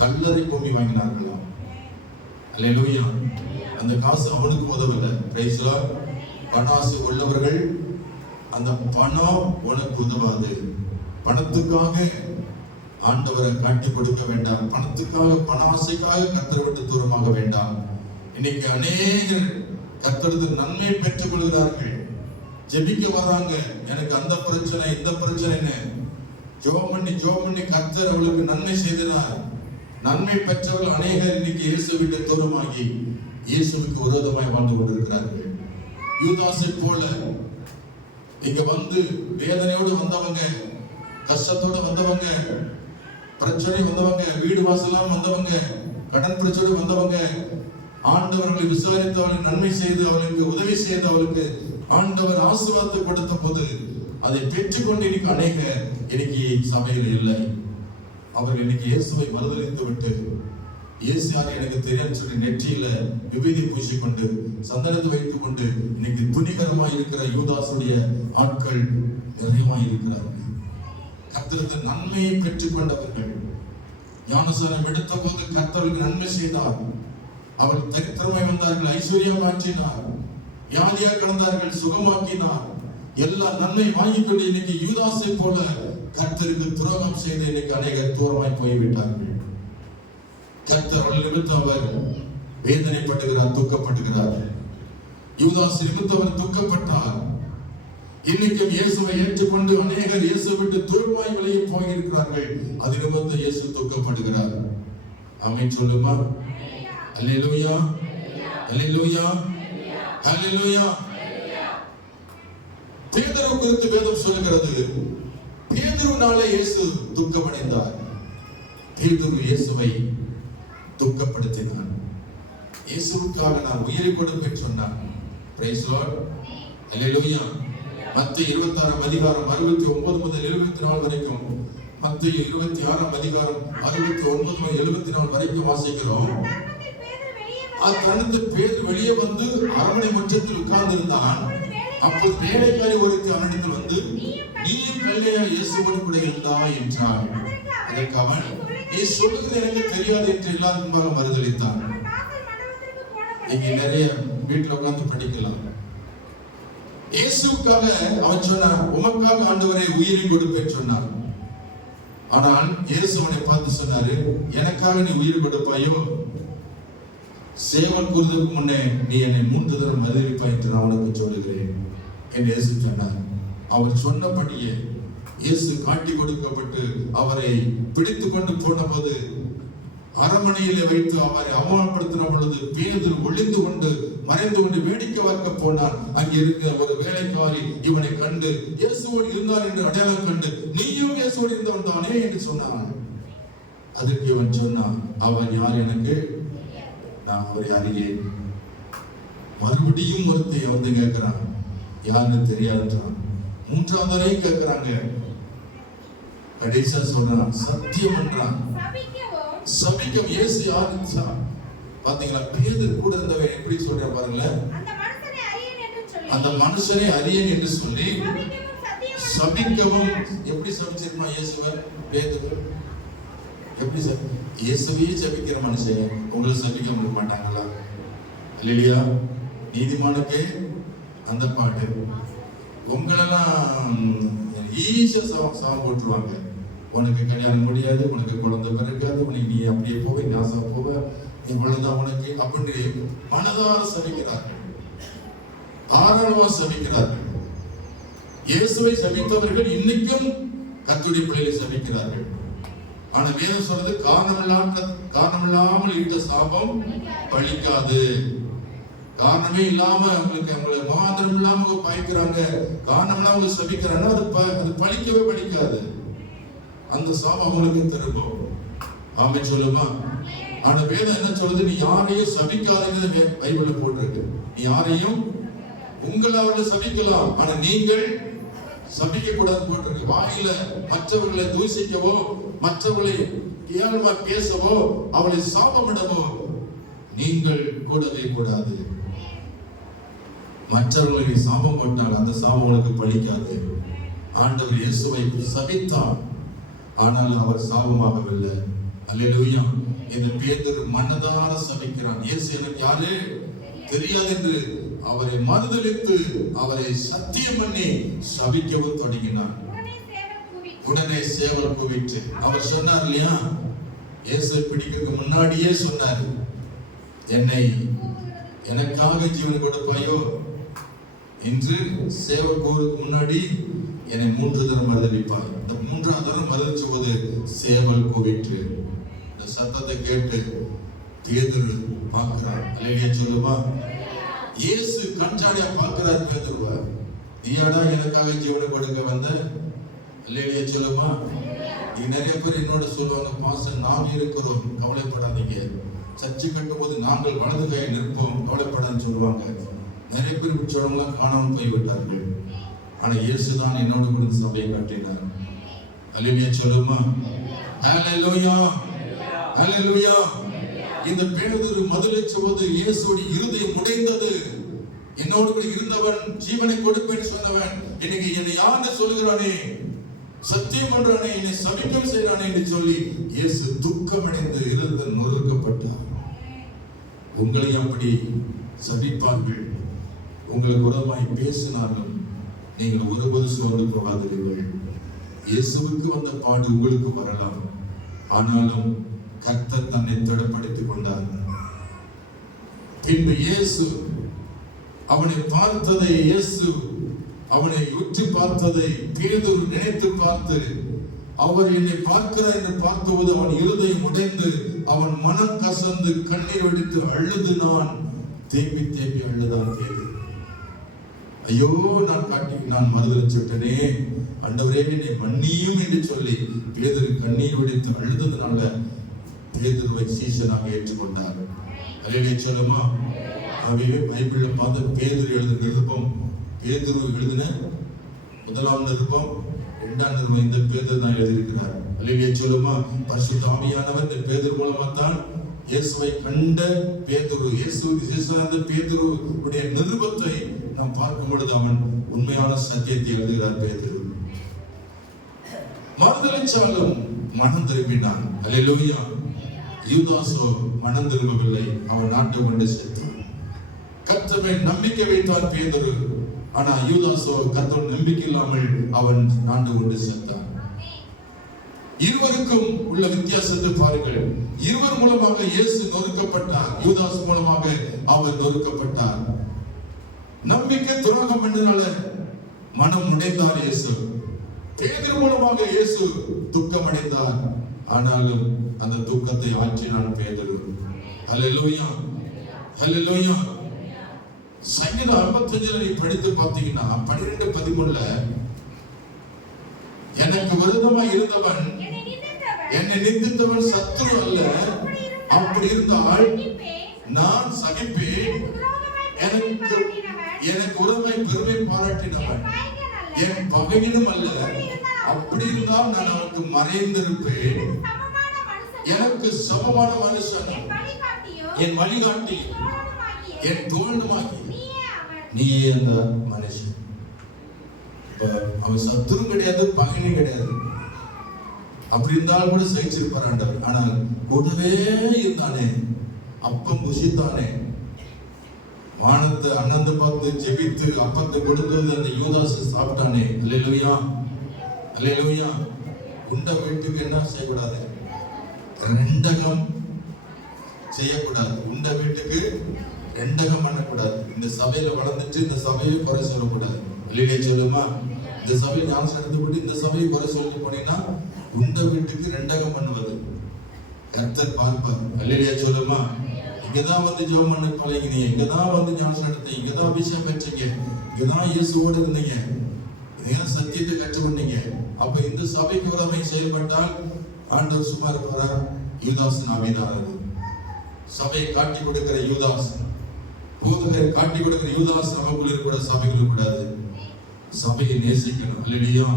கல்லறை பூமி வாங்கினார்களாம். அல்லேலூயா. அந்த காசு அவனுக்கு உதவல. Price the Lord. பணாசை உள்ளவர்கள் அந்த பணம் உனக்கு உதவாது. பணத்துக்காக ஆண்டவரை காட்டி கொடுக்க வேண்டாம். பணத்துக்காக பணாசைக்காக கர்த்தரை விட்டு தூரமாக வேண்டாம். இன்னைக்கு அநேகர் கர்த்தருக்கு நன்மை பெற்றுக் கொள்கிறார்கள். ஜெபிக்க வராங்க, எனக்கு அந்த பிரச்சனை இந்த பிரச்சனைன்னு ஜெபம் பண்ணி கர்த்தர் அவளுக்கு நன்மை செய்தார். நன்மை பெற்றவர்கள் அநேகர் இன்னைக்கு இயேசு விட்டு தூரமாகி இயேசுவுக்கு விரோதமாய் வாழ்ந்து கொண்டிருக்கிறார்கள். யூதாசை போல இங்க வந்து வேதனையோடு வந்தவங்க, கஷ்டத்தோடு வந்தவங்க, பிரச்சனை வந்தவங்க, வீடு வாசலாம் வந்தவங்க, கடன் பிரச்சனை வந்தவங்க, ஆண்டவர்களை விசாரித்து அவளுக்கு நன்மை செய்து அவளுக்கு உதவி செய்து அவளுக்கு ஆண்டவர் ஆசீர்வாதத்தை கொடுத்த போது அதை பெற்றுக்கொண்டு இன்னைக்கு அநேக இன்னைக்கு சபையில் இல்லை. அவர்கள் இன்னைக்கு இயேசுவை மறுதலித்து விட்டு இயேசு யார் எனக்கு தெரியாது சொல்லி நெற்றியில விபூதி பூசிக்கொண்டு சந்தனத்தை வைத்துக் கொண்டு இன்னைக்கு துணிகரமாய் இருக்கிற யூதாசுடைய ஆட்கள் நிறைவாய் இருக்கிறார்கள். கர்த்தருக்கு நன்மையை பெற்றுக் கொண்டவர்கள். ஞானஸ்நானம் எடுத்த போது கர்த்தருக்கு நன்மை செய்தார். அவர்கள் திறமை வந்தார்கள், ஐஸ்வர்யம் மாற்றினார், வியாதியா கிடந்தார்கள், சுகமாக்கினார். எல்லா நன்மை வாங்கிக்கொண்டு இன்னைக்கு யூதாசை போல கர்த்தருக்கு துரோகம் செய்து இன்னைக்கு அநேகர் தூரமாய் போய்விட்டார்கள். கர்த்தர் நிமித்தம் அவர் வேதனைப்படுகிறார், துக்கப்படுகிறார். யூதாஸ் நிமித்தம் அவர் துக்கப்பட்டார். இன்னைக்கு இயேசுவை ஏற்றுக்கொண்டு அநேகர் இயேசு விட்டு தூரமாய் விலகி போயிருக்கிறார்கள். அது நிமித்தம் இயேசு துக்கப்படுகிறார். ஆமென் சொல்லுமா? அல்லேலூயா, அல்லேலூயா, அல்லேலூயா. பேதுரு குறித்து வேதம் சொல்லுகிறது, பேதுருனாலே இயேசு துக்கமடைந்தார். பேதுரு இயேசுவை துக்கப்படுத்தினார். இயேசுவுக்காக நான் உயிரை கொடுப்பேன் சொன்னார். Praise the Lord. அல்லேலூயா. மத்தேயு 26 அதிகாரம் 69 முதல் 74 வரைக்கும், மத்தேயு 26 அதிகாரம் 69 முதல் 74 வரைக்கும் வாசிக்கிறோம். அத்தருணத்தில் பேதுரு வெளியே வந்து அரண்மனை முற்றத்தில் உட்கார்ந்து இருந்தான். அப்போது வேலைக்காரி ஒருத்தி அவனிடத்தில் வந்து, நீயும் கல்லையா இயேசுவோடு கூட இருந்தாய் என்றாள். அதற்கு அவன், நீ சொல்லுகிறது எனக்கு தெரியாது என்று எல்லாரும் முன்பாக மறுதலித்தான். இங்க நிறைய வீட்டுல உட்கார்ந்து படிக்கலாம். இயேசுக்காக அவன் சொன்னான், உமக்காக ஆண்டவரே உயிரை கொடுப்பேன் சொன்னான். ஆனால் இயேசு அவனை பார்த்து சொன்னாரு, எனக்காக நீ உயிர் கொடுப்பாயோ? சேவல் கூறுவதற்கு முன்னே நீ என்னை 3 தடவை மறுதலிப்பாய் என்று நான் உனக்கு சொல்லுகிறேன் என்று இயேசு சொன்னார். அவர் சொன்னபடியே இயேசு காட்டி கொடுக்கப்பட்டு அவரை பிடித்து கொண்டு போன போது அரண்மனையிலே வைத்து அவரை அவமானப்படுத்தின பொழுது பேதுரு ஒளிந்து கொண்டு மறைந்து கொண்டு வேடிக்கை பார்க்க போனான். அங்கே இருக்கிற ஒரு வேலைக்காரி இவனை கண்டு இயேசுவோடு இருந்தார் என்று அடையாளம் கண்டு, நீயும் இயேசுவோடு இருந்தவன் தானே என்று சொன்னான். அதற்கு இவன் சொன்னான், அவர் யார் எனக்கு? நான் அவரை அறியேன். மறுபடியும் ஒருத்தை வந்து கேட்கிறான், யாருன்னு தெரியாதுன்றான். 3ஆவது வரையும் கேட்கிறாங்க. கடைசியா சொல்றான், சத்தியம் என்றான். சபிக்கம். இயேசு யாருன்னு பாத்தீங்களா? பேதுரு கூட இருந்தவன் எப்படி சொல்றான் பாருங்கள. அந்த மனுஷனை அறியேன் என்று சொல்லி சபிக்கவும். எப்படி சபிச்சிருப்பான் இயேசுவை பேதுரு? எப்படி இயேசுவையே சபிக்கிற மனுஷன் உங்களை சபிக்க முடிய மாட்டாங்களா? இல்லையா? நீதிமானுக்கு அந்த பாட்டு. உங்களெல்லாம் ஈஸியா சாபம் போட்டுருவாங்க. உனக்கு கல்யாணம் முடியாது, உனக்கு குழந்தை பிறக்காது, உனக்கு நீ அப்படியே போவ, நாசா போவ, நீ இவ்வளவுதான் உனக்கு அப்படின்னு மனதார சபிக்கிறார்கள், தாராளமா சபிக்கிறார்கள். இயேசுவை சபித்தவர்கள் இன்னைக்கும் கர்த்தருடைய பிள்ளைகளை சபிக்கிறார்கள். ஆனா வேதம் சொல்றது காரணமில்லாமல் இட்ட சாபம் பழிக்காது. காரணமே இல்லாம அவங்களை முகாந்திரம் இல்லாம பயக்கிறாங்க, காரணம் இல்லாம சபிக்கிறாங்கன்னா அது பழிக்கவே பழிக்காது. அந்த சாபம் அவங்களுக்கு திரும்பும். ஆமே சொல்லுமா? ஆனா வேதம் என்ன சொல்றது? நீ யாரையும் சபிக்காதீங்க பைபிள்ல போட்டிருக்கு. நீ யாரையும் உங்களை அவர்கள் சபிக்கலாம், ஆனா நீங்கள் சபிக்க கூடாது போட்டிருக்கு. வாயில மற்றவர்களை தூசிக்கவோ, மற்றவர்களை கேவலமா பேசவோ, அவளை சாபமிடவோ நீங்கள் கூடவே கூடாது. மற்றவர்களை சாபம் போட்டால் அந்த சாபம் உனக்கு பலிக்காது. ஆண்டவர் இயேசுவை சபித்தார், ஆனால் அவர் சாபமாகவில்லை. அல்லேலூயா. இந்த பேதுரு மனதார சபிக்கிறான். இயேசு எனக்கு யாரு தெரியாது என்று அவரை மறுதலித்து அவரை சத்தியம் பண்ணி சபிக்கவும் தொடங்கினார். உடனே சேவல் கூவிட்டு அவர் சொன்னார் இல்லையா, இயேசு பிடிக்கிறதுக்கு முன்னாடியே சொன்னார், எனக்காக ஜீவன் கொடுப்பாயோ? இன்று சேவல் கூவுக்கு முன்னாடி என்னை 3 தரம் மறுதலிப்பாய். இந்த 3ஆவது தரம் மறுதலிச்ச போது சேவல் கூவிட்டு இந்த சத்தத்தை கேட்டு பேதுரு பார்க்கிறார். அல்லேலூயா சொல்லுமா? இயேசு கண்சாடியா பார்க்கிறார் பேதுருவ. நீயாடா எனக்காக ஜீவனை கொடுக்க வந்த? அல்லேலூயா சொல்லுமா? நீ நிறைய பேர் என்னோட சொல்லுவாங்க, பாஸ்டர் நாம் இருக்கிறோம், கவலைப்படாதீங்க, சர்ச்சை கட்டும் போது நாங்கள் வலது கையை நிற்போம், கவலைப்படான்னு சொல்லுவாங்க. நிறைய பேர் உற்சாகம்லாம் காணாமல் போய்விட்டார்கள். ஆனா இயேசுதான் என்னோட கூட சபையை காட்டினார். அல்லேலூயா சொல்லுமா? ஹல்லேலூயா, ஹல்லேலூயா. இந்த பேதுரு மதுரைச்ச போது இயேசுவுடைய இருதயம் உடைந்தது. என்னோடு கூட இருந்தவன், ஜீவனை கொடுப்பேன்னு சொன்னவன், இன்னைக்கு என்னை யாருன்னு சொல்லுகிறானே, சத்தியம் பண்றானே, என்னை சபிக்கம் செய்யறானே என்று சொல்லி இயேசு துக்கமடைந்து இருதயம் நொறுக்கப்பட்டார். உங்களை அப்படி சபிப்பார்கள், உங்களுக்கு உரமாய் பேசினார்கள், நீங்கள் ஒருபோது சோர்ந்து போகாதீர்கள். இயேசுவுக்கு வந்த பாடு உங்களுக்கு வரலாம், ஆனாலும் கர்த்தர் தன்னை திடப்படுத்திக் கொண்டார். பின்பு இயேசு அவனை பார்த்ததை, இயேசு அவனை உற்று பார்த்ததை பேதுரு நினைத்து பார்த்து, அவர் என்னை பார்க்கிறார் என்று பார்த்தபோது அவன் இருதயம் உடைந்து அவன் மனம் கசந்து கண்ணீர் வடித்து அழுது நான் தேம்பி தேம்பி அழுதான் பேதுரு. ஐயோ, நான் மறுதலிச்சுட்டனே, ஆண்டவரே என்னை மன்னியும் என்று சொல்லி பேதுரு கண்ணீர் வடித்து அழுததுனால பேதுருவை சீசனாக ஏற்றுக்கொண்டார். அல்லேலூயா சொல்லுமா? அவையே பைபிள்ல பார்த்து பேதுரு எழுதின நிருபம், பேதுரு எழுதின 1ஆம் நிருபம் 2ஆம் நிருபம் இந்த பேதுரு தான் எழுதியிருக்கிறார். அல்லேலூயா சொல்லுமா? பரிசுத்த ஆவியானவர் இந்த பேதுரு மூலமா தான் இயேசுவை கண்ட பேதுரு, இயேசுவுக்கு சீசனான பேதுருவுடைய நிருபத்தை நாம் பார்க்கும் பொழுது அவன் உண்மையான சத்தியத்தை எழுதுகிறார். பேதுரு மறுதலிச்சாலும் மனம் திரும்பினான். அல்லேலூயா. யூதாசோ மனம் திரும்பவில்லை, அவன் நாட்டு கொண்டு செத்தான். கர்த்தரை நம்பிக்கை வைத்தார் பேதுரு, ஆனா யூதாசோ கர்த்தர் நம்பிக்கை இல்லாமல் அவன் நாட்டு கொண்டு செத்தான். இருவருக்கும் உள்ள வித்தியாசத்தை பாருங்கள். இருவர் மூலமாக இயேசு நொறுக்கப்பட்டார், யூதாஸ் மூலமாக அவர் நொறுக்கப்பட்டார். நம்பிக்கை துரோகம் பண்ணனால மனம் உடைந்தார் இயேசு. பேதுரு மூலமாக இயேசு துக்கம் அடைந்தார், ஆனாலும் அந்த துக்கத்தை ஆற்றினான் பேதுரு. ஹல்லேலூயா, ஹல்லேலூயா. சங்கீதம் 55 நீ படித்து பார்த்தீங்கன்னா 12:13 எனக்கு விரோதமா இருந்தவன், என்னை நிந்தித்தவன் சத்துரு அல்ல, அப்படி இருந்தால் நான் சகிப்பேன். எனக்கு உறவை பெருமை பாராட்டினவன் என் பகையினும் அல்ல, அப்படி இருந்தால் நான் அவனுக்கு மறைந்திருப்பேன். எனக்கு சமமான மனுஷன், என் வழிகாட்டி, என் தோழனுமாகி நீயே அந்த மனுஷன். அவன் சத்துரும் கிடையாது, பகையும் கிடையாது. அப்படி இருந்தாலும் கூட சகிச்சிருப்பார் ஆண்டவர். ஆனால் கூடவே இருந்தானே, அப்பம் புசித்தானே, வானத்தை அண்ணந்து பார்த்து ஜெபித்து அப்பத்தை கொடுத்தது அந்த யூதாஸ் சாப்பிட்டானே. அல்லேலூயா. அல்லேலூயா. உண்ட வீட்டுக்கு என்ன செய்யக்கூடாது? ரெண்டகம் செய்யக்கூடாது. உண்ட வீட்டுக்கு ரெண்டகம் பண்ணக்கூடாது. இந்த சபையில வளர்ந்துட்டு இந்த சபையை குறை சொல்லக்கூடாது. வெளியிலே சொல்லுமா, இந்த சபையை ஞானம் எடுத்துப்பட்டு இந்த சபையை குறை சொல்லி போனீங்கன்னா உண்ட வீட்டுக்கு ரெண்டகம் பண்ணுவது கர்த்தர் பார்ப்பார். அல்லேலூயா சொல்லுமா. இங்கதான் வந்து ஜெபம் பண்ண பழகினீங்க, இங்கதான் வந்து ஞானம் எடுத்தீங்க, இங்கதான் அபிஷேகம் பெற்றீங்க, இங்கதான் இயேசுவோடு இருந்தீங்க, இங்கதான் சத்தியத்தை கற்றுக்கொண்டீங்க. அப்ப இந்த சபைக்கு உறவை செயல்பட்டால் ஆண்டவர் சும்மா இருப்பாரா? யூதாஸ் ஆவிதானது. சபையை காட்டி கொடுக்கிற யூதாஸ், போதகரை காட்டி கொடுக்கிற யூதாஸ் நமக்குள்ள கூட சபைக்குள்ள கூடாது. சபையை நேசிக்கணும். அல்லேலூயா.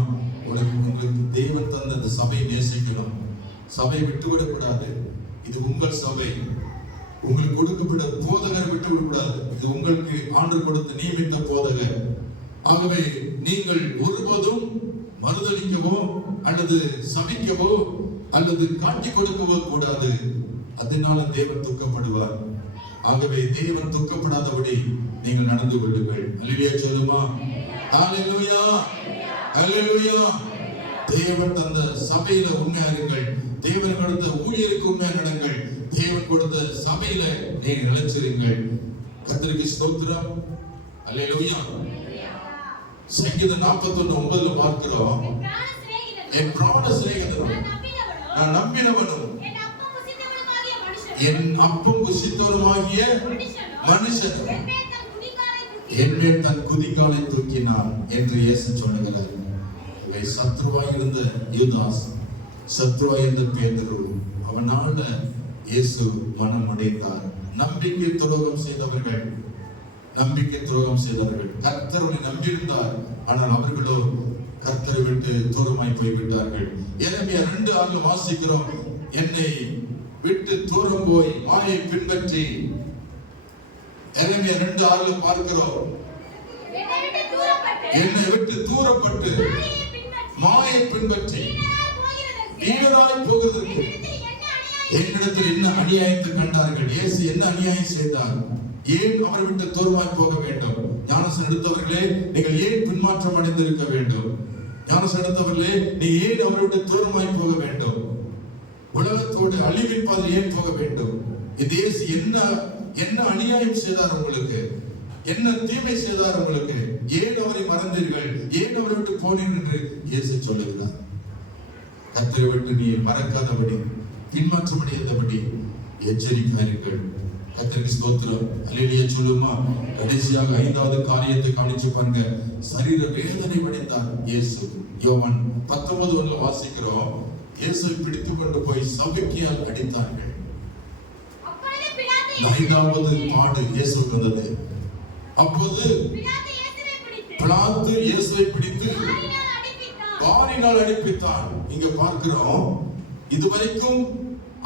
உங்களுக்கு தேவன் தந்த இந்த சபையை நேசிக்கணும். சபையை விட்டு விடக்கூடாது. இது உங்கள் சபை. உங்களுக்கு கொடுக்கப்பட்ட போதகரை விட்டு விடக்கூடாது. இது உங்களுக்கு ஆண்டவர் கொடுத்த நியமித்த போதகர். ஆகவே நீங்கள் ஒருபோதும் மறுதலிக்கவோ அல்லது சபிக்கவோ அல்லது காட்டி கொடுக்கவோ கூடாது. அதனால தேவன் துக்கப்படுவார். ஆகவே தேவன் துக்கப்படாதபடி நீங்கள் நடந்து கொள்ளுங்கள். அல்லேலூயா சொல்லுமா. ஹalleluya, ஹalleluya. தேவன் தந்த சபையில உண்மையா இருங்கள். தேவன் கொடுத்த ஊழியருக்கு உண்மையா நடங்கள். தேவன் கொடுத்த சபையில நீங்கள் நிலைச்சிருங்கள். கர்த்தருக்கு ஸ்தோத்திரம். அல்லேலூயா. சங்கீதம் 41:9 பார்க்கிறோம். என் பிராண சிநேகிதனும் நான் நம்பினவனும் என் அப்பம் புசித்தவனுமாகிய மனுஷன் என் மேல் தன் குதிகாலை தூக்கினான் என்று இயேசு சொல்லுகிறார். சத்ருவாய் இருந்த யூதாஸ், சத்ருவாய் இருந்த பேதுரு, அவனால இயேசு மனம் அடைந்தார். நம்பிக்கை துரோகம் செய்தவர்கள் கர்த்தரை நம்பியிருந்தார். ஆனால் அவர்களோ கர்த்தரை விட்டு தூரமாய் போய்விட்டார்கள். எரேமியா 2:6 வாசிக்கிறோம். என்னை விட்டு தூரம் போய் மாயை பின்பற்றி. எரேமியா 2:6 பார்க்கிறோம். என்னை விட்டு தூரப்பட்டு மாயை பின்பற்றி வீணராய் போகிறதற்கு என்னிடத்தில் என்ன அநியாயத்தை கண்டார்கள். இயேசு என்ன அநியாயம் செய்தார்? ஏன் அவரை விட்டு தூரமாய் போக வேண்டும்? ஞானஸ்நானம் எடுத்தவர்களே, நீங்கள் ஏன் பின்மாற்றம் அடைந்திருக்க வேண்டும்? ஞானஸ்நானம் எடுத்தவர்களே, நீ ஏன் அவரை விட்டு தூரமாய் போக வேண்டும்? உலகத்தோடு அழிவின் பாதை ஏன் போக வேண்டும்? இந்த இயேசு என்ன அநியாயம் செய்தார் உங்களுக்கு? என்ன தீமை செய்தார் உங்களுக்கு? ஏன் அவரை மறந்தீர்கள்? ஏன் அவரை விட்டு போனீர்கள் என்று இயேசு சொல்லுகிறார். கர்த்தரை விட்டு நீ மறக்காதபடி, பின்மாற்றம் அடையாதபடி எச்சரிக்கையாயிருங்கள். கர்த்தருக்கு ஸ்தோத்திரம். அல்லேலூயா சொல்லுமா. கடைசியாக 5வது காரியத்தை கவனிச்சு பாருங்க. சரீர வேதனை அடைந்தார் இயேசு. யோவான் 19:1 வாசிக்கிறோம். இயேசுவை பிடித்து கொண்டு போய் சபிக்கையால் அடித்தார்கள். 5வது பாடு இயேசுவுக்கு வந்தது. அப்போது பிலாத்து இயேசுவை பிடித்து வாரினால் அடிப்பித்தான். இங்க பார்க்கிறோம். இதுவரைக்கும்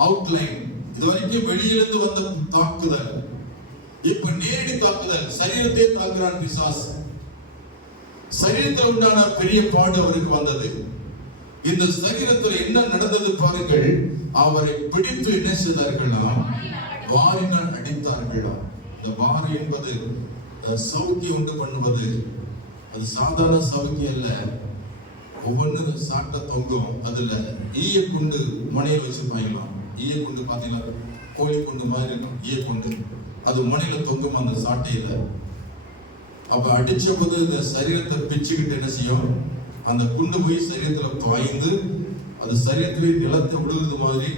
அவுட்லைன், இதுவரைக்கும் வெளியிலிருந்து வந்த தாக்குதல், இப்ப நேரடி தாக்குதல். சரீரத்தை தாக்குறான் பிசாசு. சரீரத்தில் உண்டான பெரிய பாடு அவருக்கு வந்தது. இந்த சரீரத்தில் என்ன நடந்தது பாருங்கள். அவரை பிடித்து என்ன செய்தார்களா? வாரினால் அடித்தார்களா. இந்த வாரி என்பது சவுக்கி உண்டு பண்ணுவது. அது சாதாரண சவுக்கி அல்ல. ஒவ்வொன்று சாட்ட தொங்கும். அதுல ஈய குண்டு மனையில வச்சிருப்பாங்களாம். ஈய குண்டு பாத்தீங்களா? கோழி குண்டு மாதிரி இருக்கும் ஈய குண்டு. அது மனையில தொங்கும் அந்த சாட்டையில. அப்ப அடிச்ச போது இந்த சரீரத்தை பிச்சுக்கிட்டு என்ன செய்யும்? அந்த குண்டு போய் சரீரத்துல பாய்ந்து அது சரீரத்திலே நிலத்தை விழுகுது மாதிரி,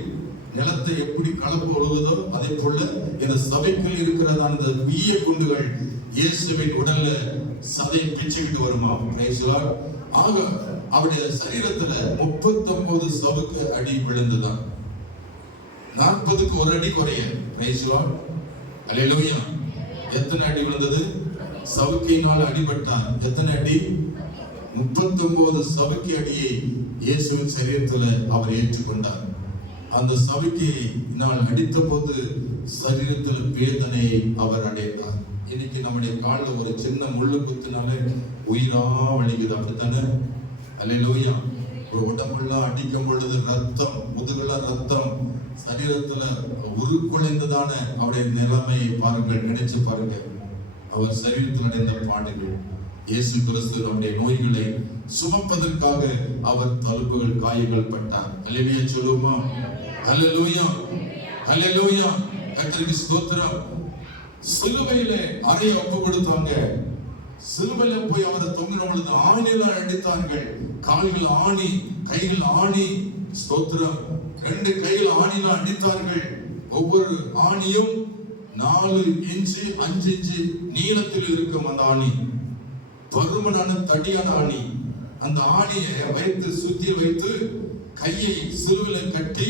நிலத்தை எப்படி கலப்பு ஒழுகுதோ அதே போல இந்த சபைக்குள் இருக்கிறதான இந்த ஈய குண்டுகள் இயேசுவின் உடல்ல சதையை பிச்சுக்கிட்டு வருமா. ஆக அவருடைய சரீரத்துல 39 சவுக்கு அடி விழுந்துதான். 40க்கு ஒரு அடி குறைய. அல்லேலூயா. எத்தனை அடி விழுந்தது? சவுக்கையினால் அடிபட்டார். எத்தனை அடி? 39 சவுக்கை அடியை இயேசுவின் சரீரத்துல அவர் ஏற்றுக்கொண்டார். அந்த சவுக்கையினால் அடித்த போது சரீரத்தில் வேதனையை அவர் அடைந்தார். இன்னைக்கு நம்முடைய காலில் ஒரு சின்ன முள்ளு குத்தினாலே உயிரா வலிக்குது. அப்படித்தானே? அல்லேலூயா. ஒரு உடம்புலாம் அடிக்கும் பொழுது ரத்தம், முதுகுல ரத்தம், சரீரத்துல உருக்குலைந்ததான அவருடைய நிலைமையை பாருங்கள், நினைச்சு பாருங்க. அவர் சரீரத்தில் அடைந்த பாடுகள். இயேசு கிறிஸ்து நம்முடைய நோய்களை சுமப்பதற்காக அவர் தழும்புகள் காயங்கள் பட்டார். அல்லேலூயா சொல்லுவோமா? அல்லேலூயா, அல்லேலூயா. கர்த்தருக்கு ஸ்தோத்திரம். சிலுவையிலே அறையை ஒப்பு கொடுத்தாங்க. சிலுவையில போய் அவரை தொங்கின பொழுது ஆணியில அடித்தார்கள். கால்கள் ஆணி, கைகள் ஆணி. ஸ்தோத்திரம். 2 கைகள் ஆணியில அடித்தார்கள். ஒவ்வொரு ஆணியும் 4 இன்ச்சு 5 இன்ச்சு நீளத்தில் இருக்கும். அந்த ஆணி பருமனான தடியான ஆணி. அந்த ஆணியை வைத்து சுத்தி வைத்து கையை சிலுவையில கட்டி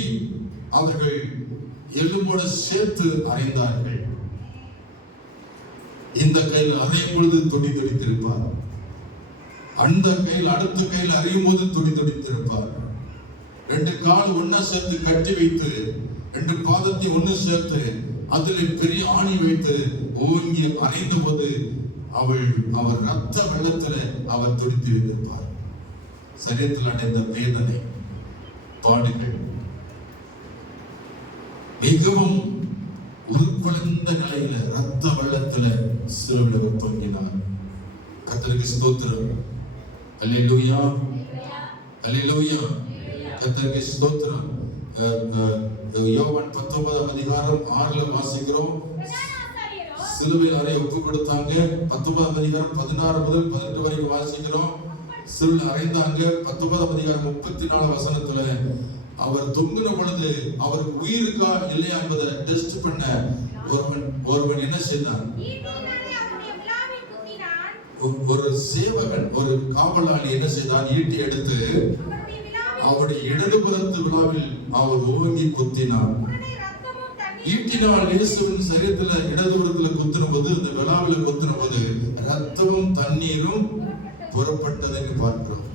அவர்கள் எலும்போடு சேர்த்து அறைந்தார்கள். இந்த கையில் அறையும் பொழுது தொடி தொடித்திருப்பார். அந்த கையில் அடுத்த கையில் அறையும் போது தொடி தொடித்திருப்பார். 2 கால் ஒன்னா சேர்த்து கட்டி வைத்து 2 பாதத்தை ஒன்னு சேர்த்து அதில் பெரிய ஆணி வைத்து ஓங்கி அறைந்த போது அவர் ரத்த வெள்ளத்துல அவர் துடித்திருந்திருப்பார். சரீரத்தில் அடைந்த வேதனை பாடுகள் மிகவும் உருக்குலைந்த நிலையில ரத்த வெள்ளத்துல சிலுவையில் தொங்கினார். கர்த்தருக்கு ஸ்தோத்திரம். அல்லேலூயா, அல்லேலூயா. கர்த்தருக்கு ஸ்தோத்திரம். யோவான் 19ஆம் அதிகாரம் 6ல வாசிக்கிறோம். சிலுவையில் அறையை ஒப்பு கொடுத்தாங்க. 19ஆம் அதிகாரம் 16 முதல் 18 வரைக்கும் வாசிக்கிறோம். சிலுவையில் அறைந்தாங்க. 19ஆம் அதிகாரம் 34 வசனத்துல அவர் தொங்கின பொழுது அவருக்கு உயிர் இருக்கா இல்லையா என்பதை டெஸ்ட் பண்ண ஒருவன் என்ன செய்தான்? ஒரு சேவகன், ஒரு காவலாளி என்ன செய்தான்? ஈட்டி எடுத்து அவருடைய இடதுபுறத்து விழாவில் அவர் ஓங்கி குத்தினார். ஈட்டினால் இயேசுவின் சரீரத்துல இடதுபுறத்துல குத்தின போது, இந்த விழாவில் குத்தின போது ரத்தமும் தண்ணீரும் புறப்பட்டதை பார்க்கிறோம்.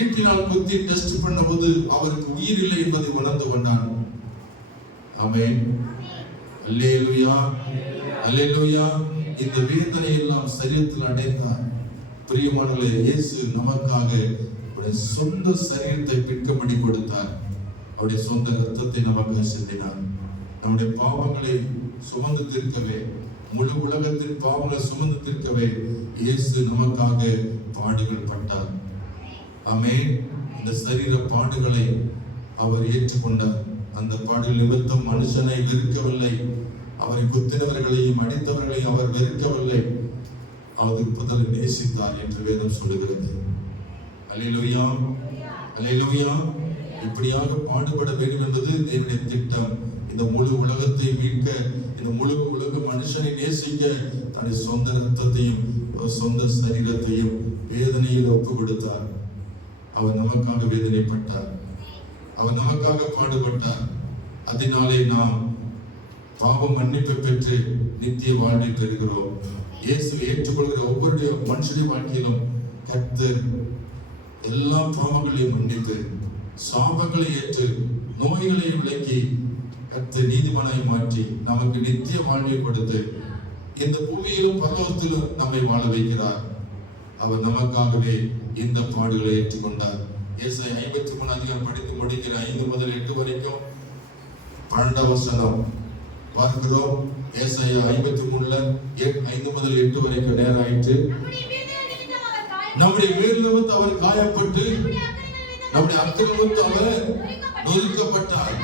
ஈட்டினால் குத்தி டெஸ்ட் பண்ண போது அவருக்கு உயிர் இல்லை என்பதை உணர்ந்து கொண்டான். ஆமென். அல்லேலூயா, அல்லேலூயா. இந்த வேதனை எல்லாம் சரீரத்தில் அடைந்தார். பிரியமானவர்களே, இயேசு நமக்காக அவருடைய சொந்த சரீரத்தை பிற்கபடி கொடுத்தார். அவருடைய சொந்த ரத்தத்தை நமக்கு சிந்தினார். நம்முடைய பாவங்களை சுமந்து தீர்க்கவே, முழு உலகத்தின் பாவங்களை சுமந்து தீர்க்கவே இயேசு நமக்காக பாடுகள் பட்டார். ஆமென். இந்த சரீர பாடுகளை அவர் ஏற்றுக்கொண்டார். அந்த பாடுகள் நிமித்தம் மனுஷனை வெறுக்கவில்லை. அவரை குத்தினவர்களையும் அடித்தவர்களையும் அவர் வெறுக்கவில்லை. அவர் முதலில் நேசித்தார் என்று வேதம் சொல்லுகிறது. அல்லேலூயா, அல்லேலூயா. இப்படியாக பாடுபட வேண்டும் என்பது தேவனுடைய திட்டம். இந்த முழு உலகத்தை மீட்க, இந்த முழு உலக மனுஷனை நேசிக்க தன்னுடைய சொந்த ரத்தத்தையும் சொந்த சரீரத்தையும் வேதனையில் ஒப்பு கொடுத்தார். அவர் நமக்காக வேதனைப்பட்டார். அவர் நமக்காக பாடுபட்டார். அதனாலே நாம் பாவம் மன்னிப்பை பெற்று நித்திய வாழ்வை பெறுகிறோம். இயேசுவை ஏற்றுக்கொள்கிற ஒவ்வொரு மனுஷனுடைய வாழ்க்கையிலும் கர்த்தர் எல்லா பாவங்களையும் மன்னித்து, சாபங்களை ஏற்று, நோய்களை விலக்கி, கர்த்தர் நீதிமானை மாற்றி நமக்கு நித்திய வாழ்வை கொடுத்து இந்த பூமியிலும் பரலோகத்திலும் நம்மை வாழ வைக்கிறார். அவர் நமக்காகவே இந்த பாடுகளை ஏற்றுக்கொண்டார். ஏசாயா 53 அதிகாரம் படித்து முடிக்கிற 5 முதல் 8 வரைக்கும் 12 வசனம் பார்க்கிறோம். ஏசாயா 53ல 5 முதல் 8 வரைக்கும் நேரம் ஆயிற்று. நம்முடைய மேல் நிமித்தம் அவர் காயப்பட்டு, நம்முடைய அக்கிரமத்து அவர் நொறுக்கப்பட்டார்.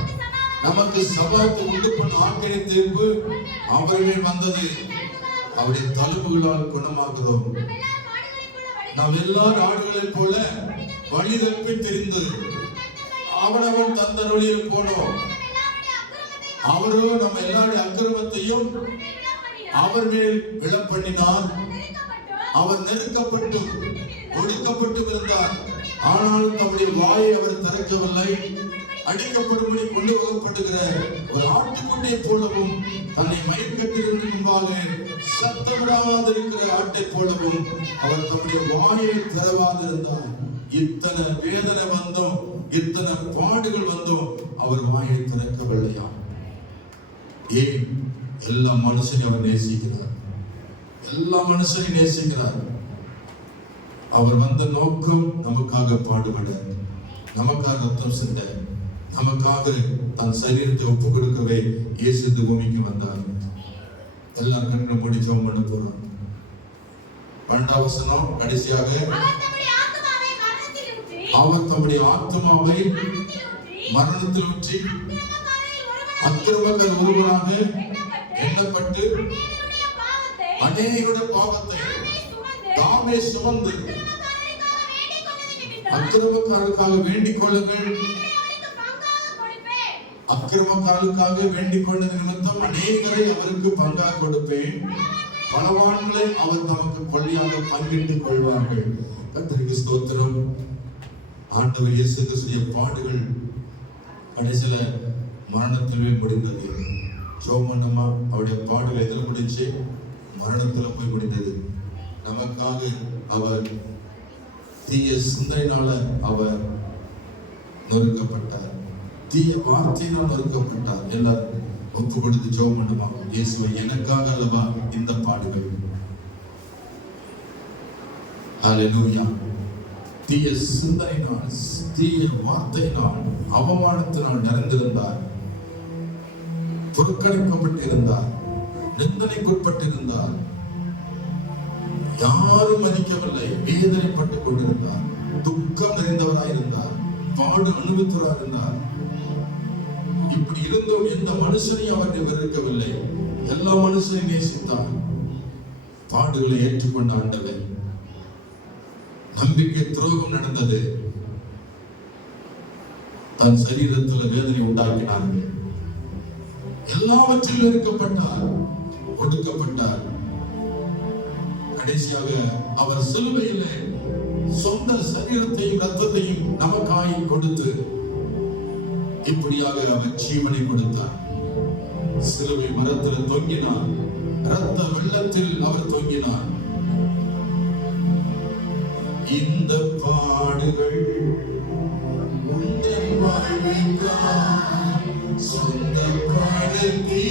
நமக்கு சபாத்தை உண்டு பண்ண ஆக்கினை தீர்ப்பு அவர்கள் வந்தது. அவருடைய தழும்புகளால் குணமாகிறோம். நாம் எல்லாரும் ஆடுகளைப் போல வழி தப்பி திரிந்து அவனவன் தந்த வழியில் போனோம். அவரோ நம்ம எல்லாருடைய அக்கிரமத்தையும் அவர் மேல் விழப்பண்ணினார். அவர் நெருக்கப்பட்டு ஒடுக்கப்பட்டு இருந்தார். ஆனாலும் தம்முடைய வாயை அவர் திறக்கவில்லை. அடிக்கப்படும்படி கொண்டு போகப்படுகிற ஒரு ஆட்டுக்குட்டியை போலவும், தன்னை மயக்கத்திலிருந்து முன்பாக சத்தமிடாதிருக்கிற ஆட்டை போலவும் அவர் தம்முடைய வாயை திறவாதிருந்தார். இத்தனை வேதனை வந்தும், இத்தனை பாடுகள் வந்தும் அவர் வாயை திறக்கவில்லையா? ஏன்? எல்லா மனுஷனையும் அவர் நேசிக்கிறார். எல்லா மனுஷனையும் நேசிக்கிறார். அவர் வந்த நோக்கம் நமக்காக பாடுபட, நமக்காக ரத்தம் சிந்த, நமக்காக தன் சரீரத்தை ஒப்பு கொடுக்கவே இயேசு இந்த பூமிக்கு வந்தார். எல்லாரும் கண்ணை மூடி ஜெபம் பண்ண போறோம். 12 வசனம் கடைசியாக அவர் தம்முடைய ஆத்துமாவை மரணத்தில் ஊற்றி அக்கிரமக்காரர் ஒருவனாக எண்ணப்பட்டு அநேகருடைய பாவத்தை தாமே சுமந்து அக்கிரமக்காரருக்காக வேண்டிக் கொள்ளுங்கள். அக்கிரமக்காரருக்காக வேண்டிக் கொண்டது நிமித்தம் அநேகரை அவருக்கு பங்காக கொடுப்பேன். பலவான்களை அவர் தமக்கு கொள்ளையாக பங்கிட்டுக் கொள்வார்கள். கர்த்தருக்கு ஸ்தோத்திரம். ஆண்டவர் இயேசு கிறிஸ்துவின் பாடுகள் கடைசியில மரணத்திலே முடிந்தது. சோமனமா அவருடைய பாடுகள் எதில் முடிச்சு? மரணத்துல போய் முடிந்தது. நமக்காக அவர் தீய சிந்தையினால அவர் நொறுக்கப்பட்டார், தீய வார்த்தையினால் நொறுக்கப்பட்டார். எல்லாரும் ஒப்பு கொடுத்து ஜெபம் பண்ணுவாங்க. இயேசுவை எனக்காக அல்லவா இந்த பாடுகள். ஹல்லேலூயா. தீய சிந்தையினால், தீய வார்த்தையினால், அவமானத்தினால் நிறைந்திருந்தார், புறக்கணிக்கப்பட்டிருந்தார், நிந்தனைக்குட்பட்டிருந்தார், யாரும் மதிக்கவில்லை, வேதனைப்பட்டுக் கொண்டிருந்தார், துக்கம் நிறைந்தவராயிருந்தார், பாடு அனுபவித்தவராயிருந்தார். இப்படி இருந்தும் எந்த மனுஷனையும் அவரை வெறுக்கவில்லை, எல்லா மனுஷனையும் நேசித்தார். பாடுகளை ஏற்றுக்கொண்ட ஆண்டவர். நம்பிக்கை துரோகம் நடந்தது. தன் சரீரத்தில் வேதனை உண்டாக்கினார்கள். எல்லாவற்றிலும் இருக்கப்பட்டார், ஒடுக்கப்பட்டார். கடைசியாக அவர் சிலுவையிலே சொந்த சரீரத்தையும் ரத்தத்தையும் நமக்காய் கொடுத்து இப்படியாக அவர் ஜீவனை கொடுத்தார். சிலுவை மரத்தில் தொங்கினார், இரத்த வெள்ளத்தில் அவர் தொங்கினார். இந்த பாடுகள் உந்தன் வாழ்வுக்காய் சொந்த பாடுக்கு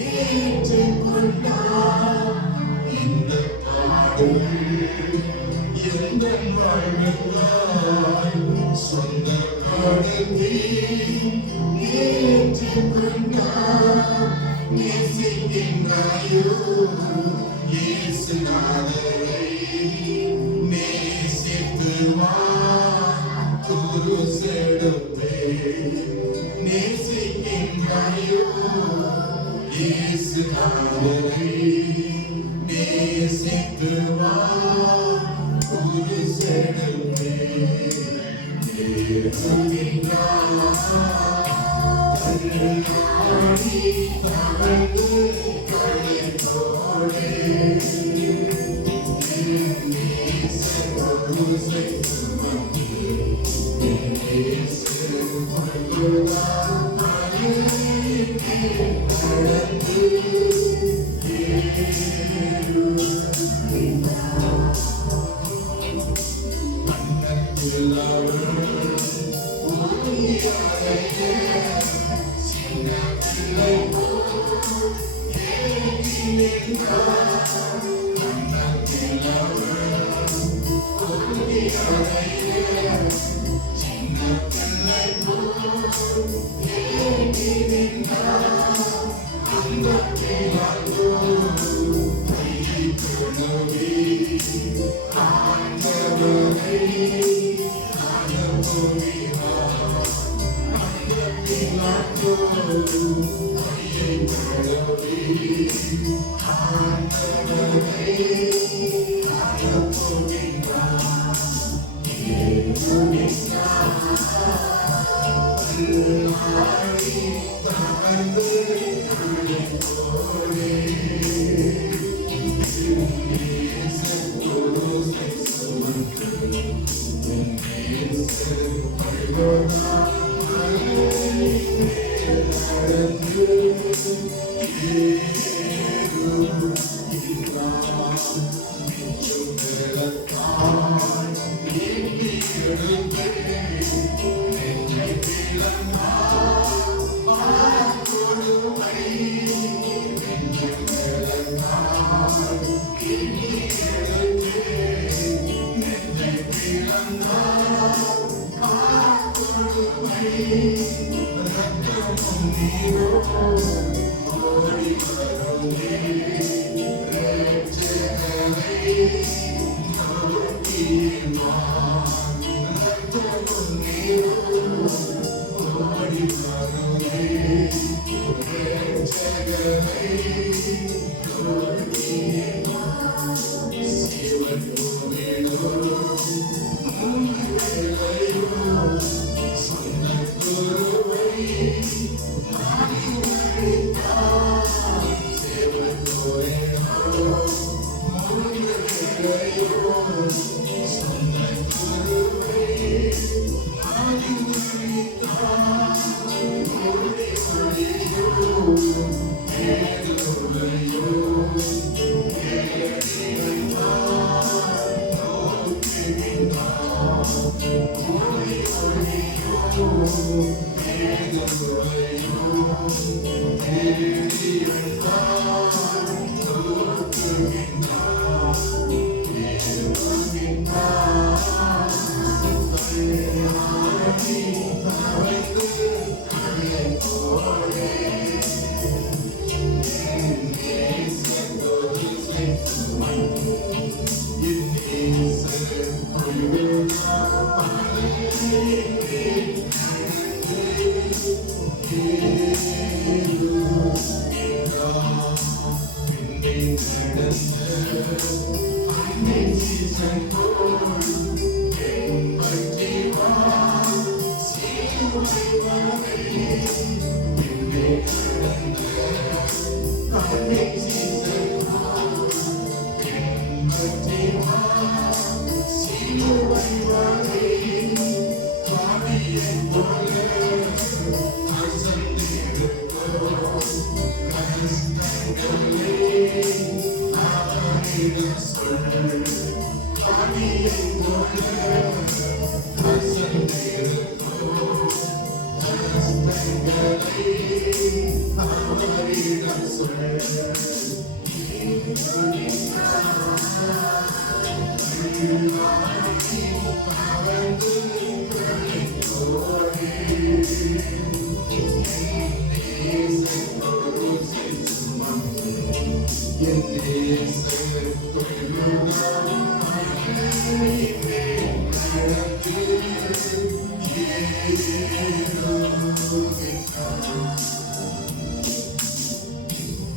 ஏற்றுக்கொண்டார். இந்த பாடுகள் எந்தன் வாழ்வுக்காய் சொந்த பாடுக்கு ஏற்றுக்கொண்டார். நேசிக்கின்றாயோ இயேசுநாதரை, நேசித்து வா குருசெடுத்தே. நேசிக்கின்றாயோ இயேசுநாதரை, நேசித்து வா குருசெடுத்தே.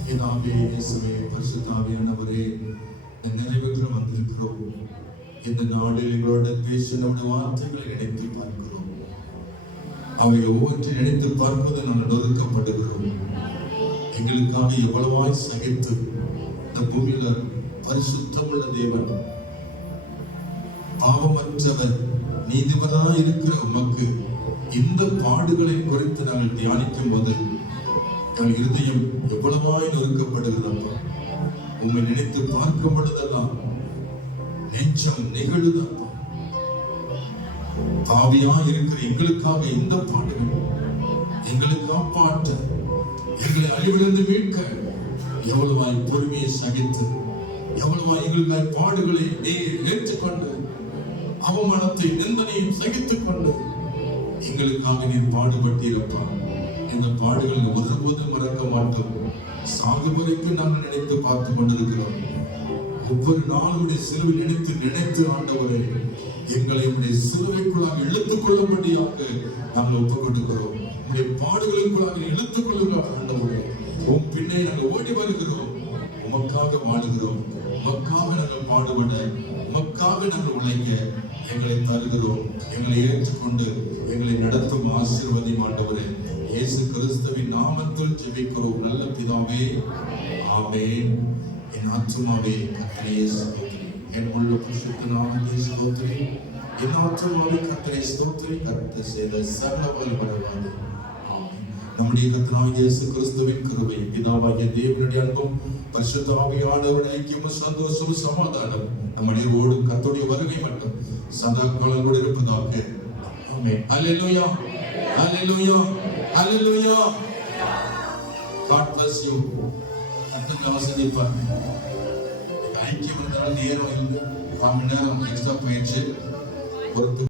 பிதாவே, இயேசுவே, பரிசுத்த ஆவியானவரே, இந்த நிறைவுக்கு வந்திருக்கிறோம். இந்த நாளில் எங்களோட பேசின வார்த்தைகளை நினைத்து பார்க்கிறோம். அவை ஒவ்வொன்றை நினைத்து பார்ப்பது நாங்கள் ஒதுக்கப்படுகிறோம். எங்களுக்காக எவ்வளவாய் சகித்து இந்த பூமியில பரிசுத்தமுள்ள தேவன், பாவமற்றவர், நீதிபரனாய் இருக்கிற உமக்கு இந்த பாடுகளை குறித்து நாங்கள் தியானிக்கும் போது எங்கள் இருதயம் எவ்வளவாய் நொறுக்கப்படுகிறதப்பா. உண்மை நினைத்து பார்க்கும் பொழுதெல்லாம் நெஞ்சம் நெகிழுதப்பா. பாவியா இருக்கிற எங்களுக்காக இந்த பாடுகள், எங்களை காப்பாற்ற, எங்களை அழிவிலிருந்து மீட்க எவ்வளவாய் பொறுமையை சகித்து, எவ்வளவாய் எங்களுக்காய் பாடுகளை நீர் ஏற்றுக்கொண்டு, அவமானத்தை நிந்தனையும் சகித்துக் கொண்டு எங்களுக்காக நீர் பாடுபட்டீரப்பா. இந்த பாடுகளை ஒருபோதும் மறக்க மாட்டோம். சாகு வரைக்கும் நாங்கள் நினைத்து பார்த்து கொண்டிருக்கிறோம். ஒவ்வொரு நாளுடைய சிலுவை நினைத்து ஆண்டவரே, எங்களை உடைய சிலுவைக்குள்ளாக இழுத்துக் கொள்ளும்படியாக நாங்கள் ஒப்புக் கொடுக்கிறோம். உடைய பாடுகளுக்குள்ளாக இழுத்துக் கொள்ளுங்கள் ஆண்டவரே. உன் பின்னே நாங்கள் ஓடி வருகிறோம். உமக்காக வாழுகிறோம். உமக்காக நாங்கள் பாடுபட, உமக்காக நாங்கள் உழைக்க எங்களை தருகிறோம். எங்களை ஏற்றுக்கொண்டு எங்களை நடத்தும் ஆசீர்வதியும் ஆண்டவரே. இயேசு கிறிஸ்துவின் நாமத்தில் ஜெபிக்கிறோம் நல்ல பிதாவே, ஆமென். என் ஆத்துமாவே கர்த்தரை ஸ்தோத்திரி, என் முழு பரிசுத்த நாமத்தை ஸ்தோத்திரி. என் ஆத்துமாவே கர்த்தரை ஸ்தோத்திரி, கர்த்தர் செய்த சகல வல்லமையானது. ஆமென். நம்முடைய கர்த்தராகிய இயேசு கிறிஸ்துவின் கிருபை, பிதாவாகிய தேவனுடைய அன்பும் பரிசுத்த ஆவியானவருடைய ஐக்கியமும் சந்தோஷமும் சமாதானம் நம்முடைய ஓடும் கர்த்தருடைய வருகை மட்டும் சதா காலம் கூட இருப்பதாக. ஆமென். அல்லேலூயா, அல்லேலூயா, அல்லேலூயா. God bless you. கர்த்தர் ஆசீர்வதிப்பார். ஐக்கியம் என்றால் நேரம் இல்லை, 1 மணி நேரம் எக்ஸ்ட்ரா போயிடுச்சு. ஒரு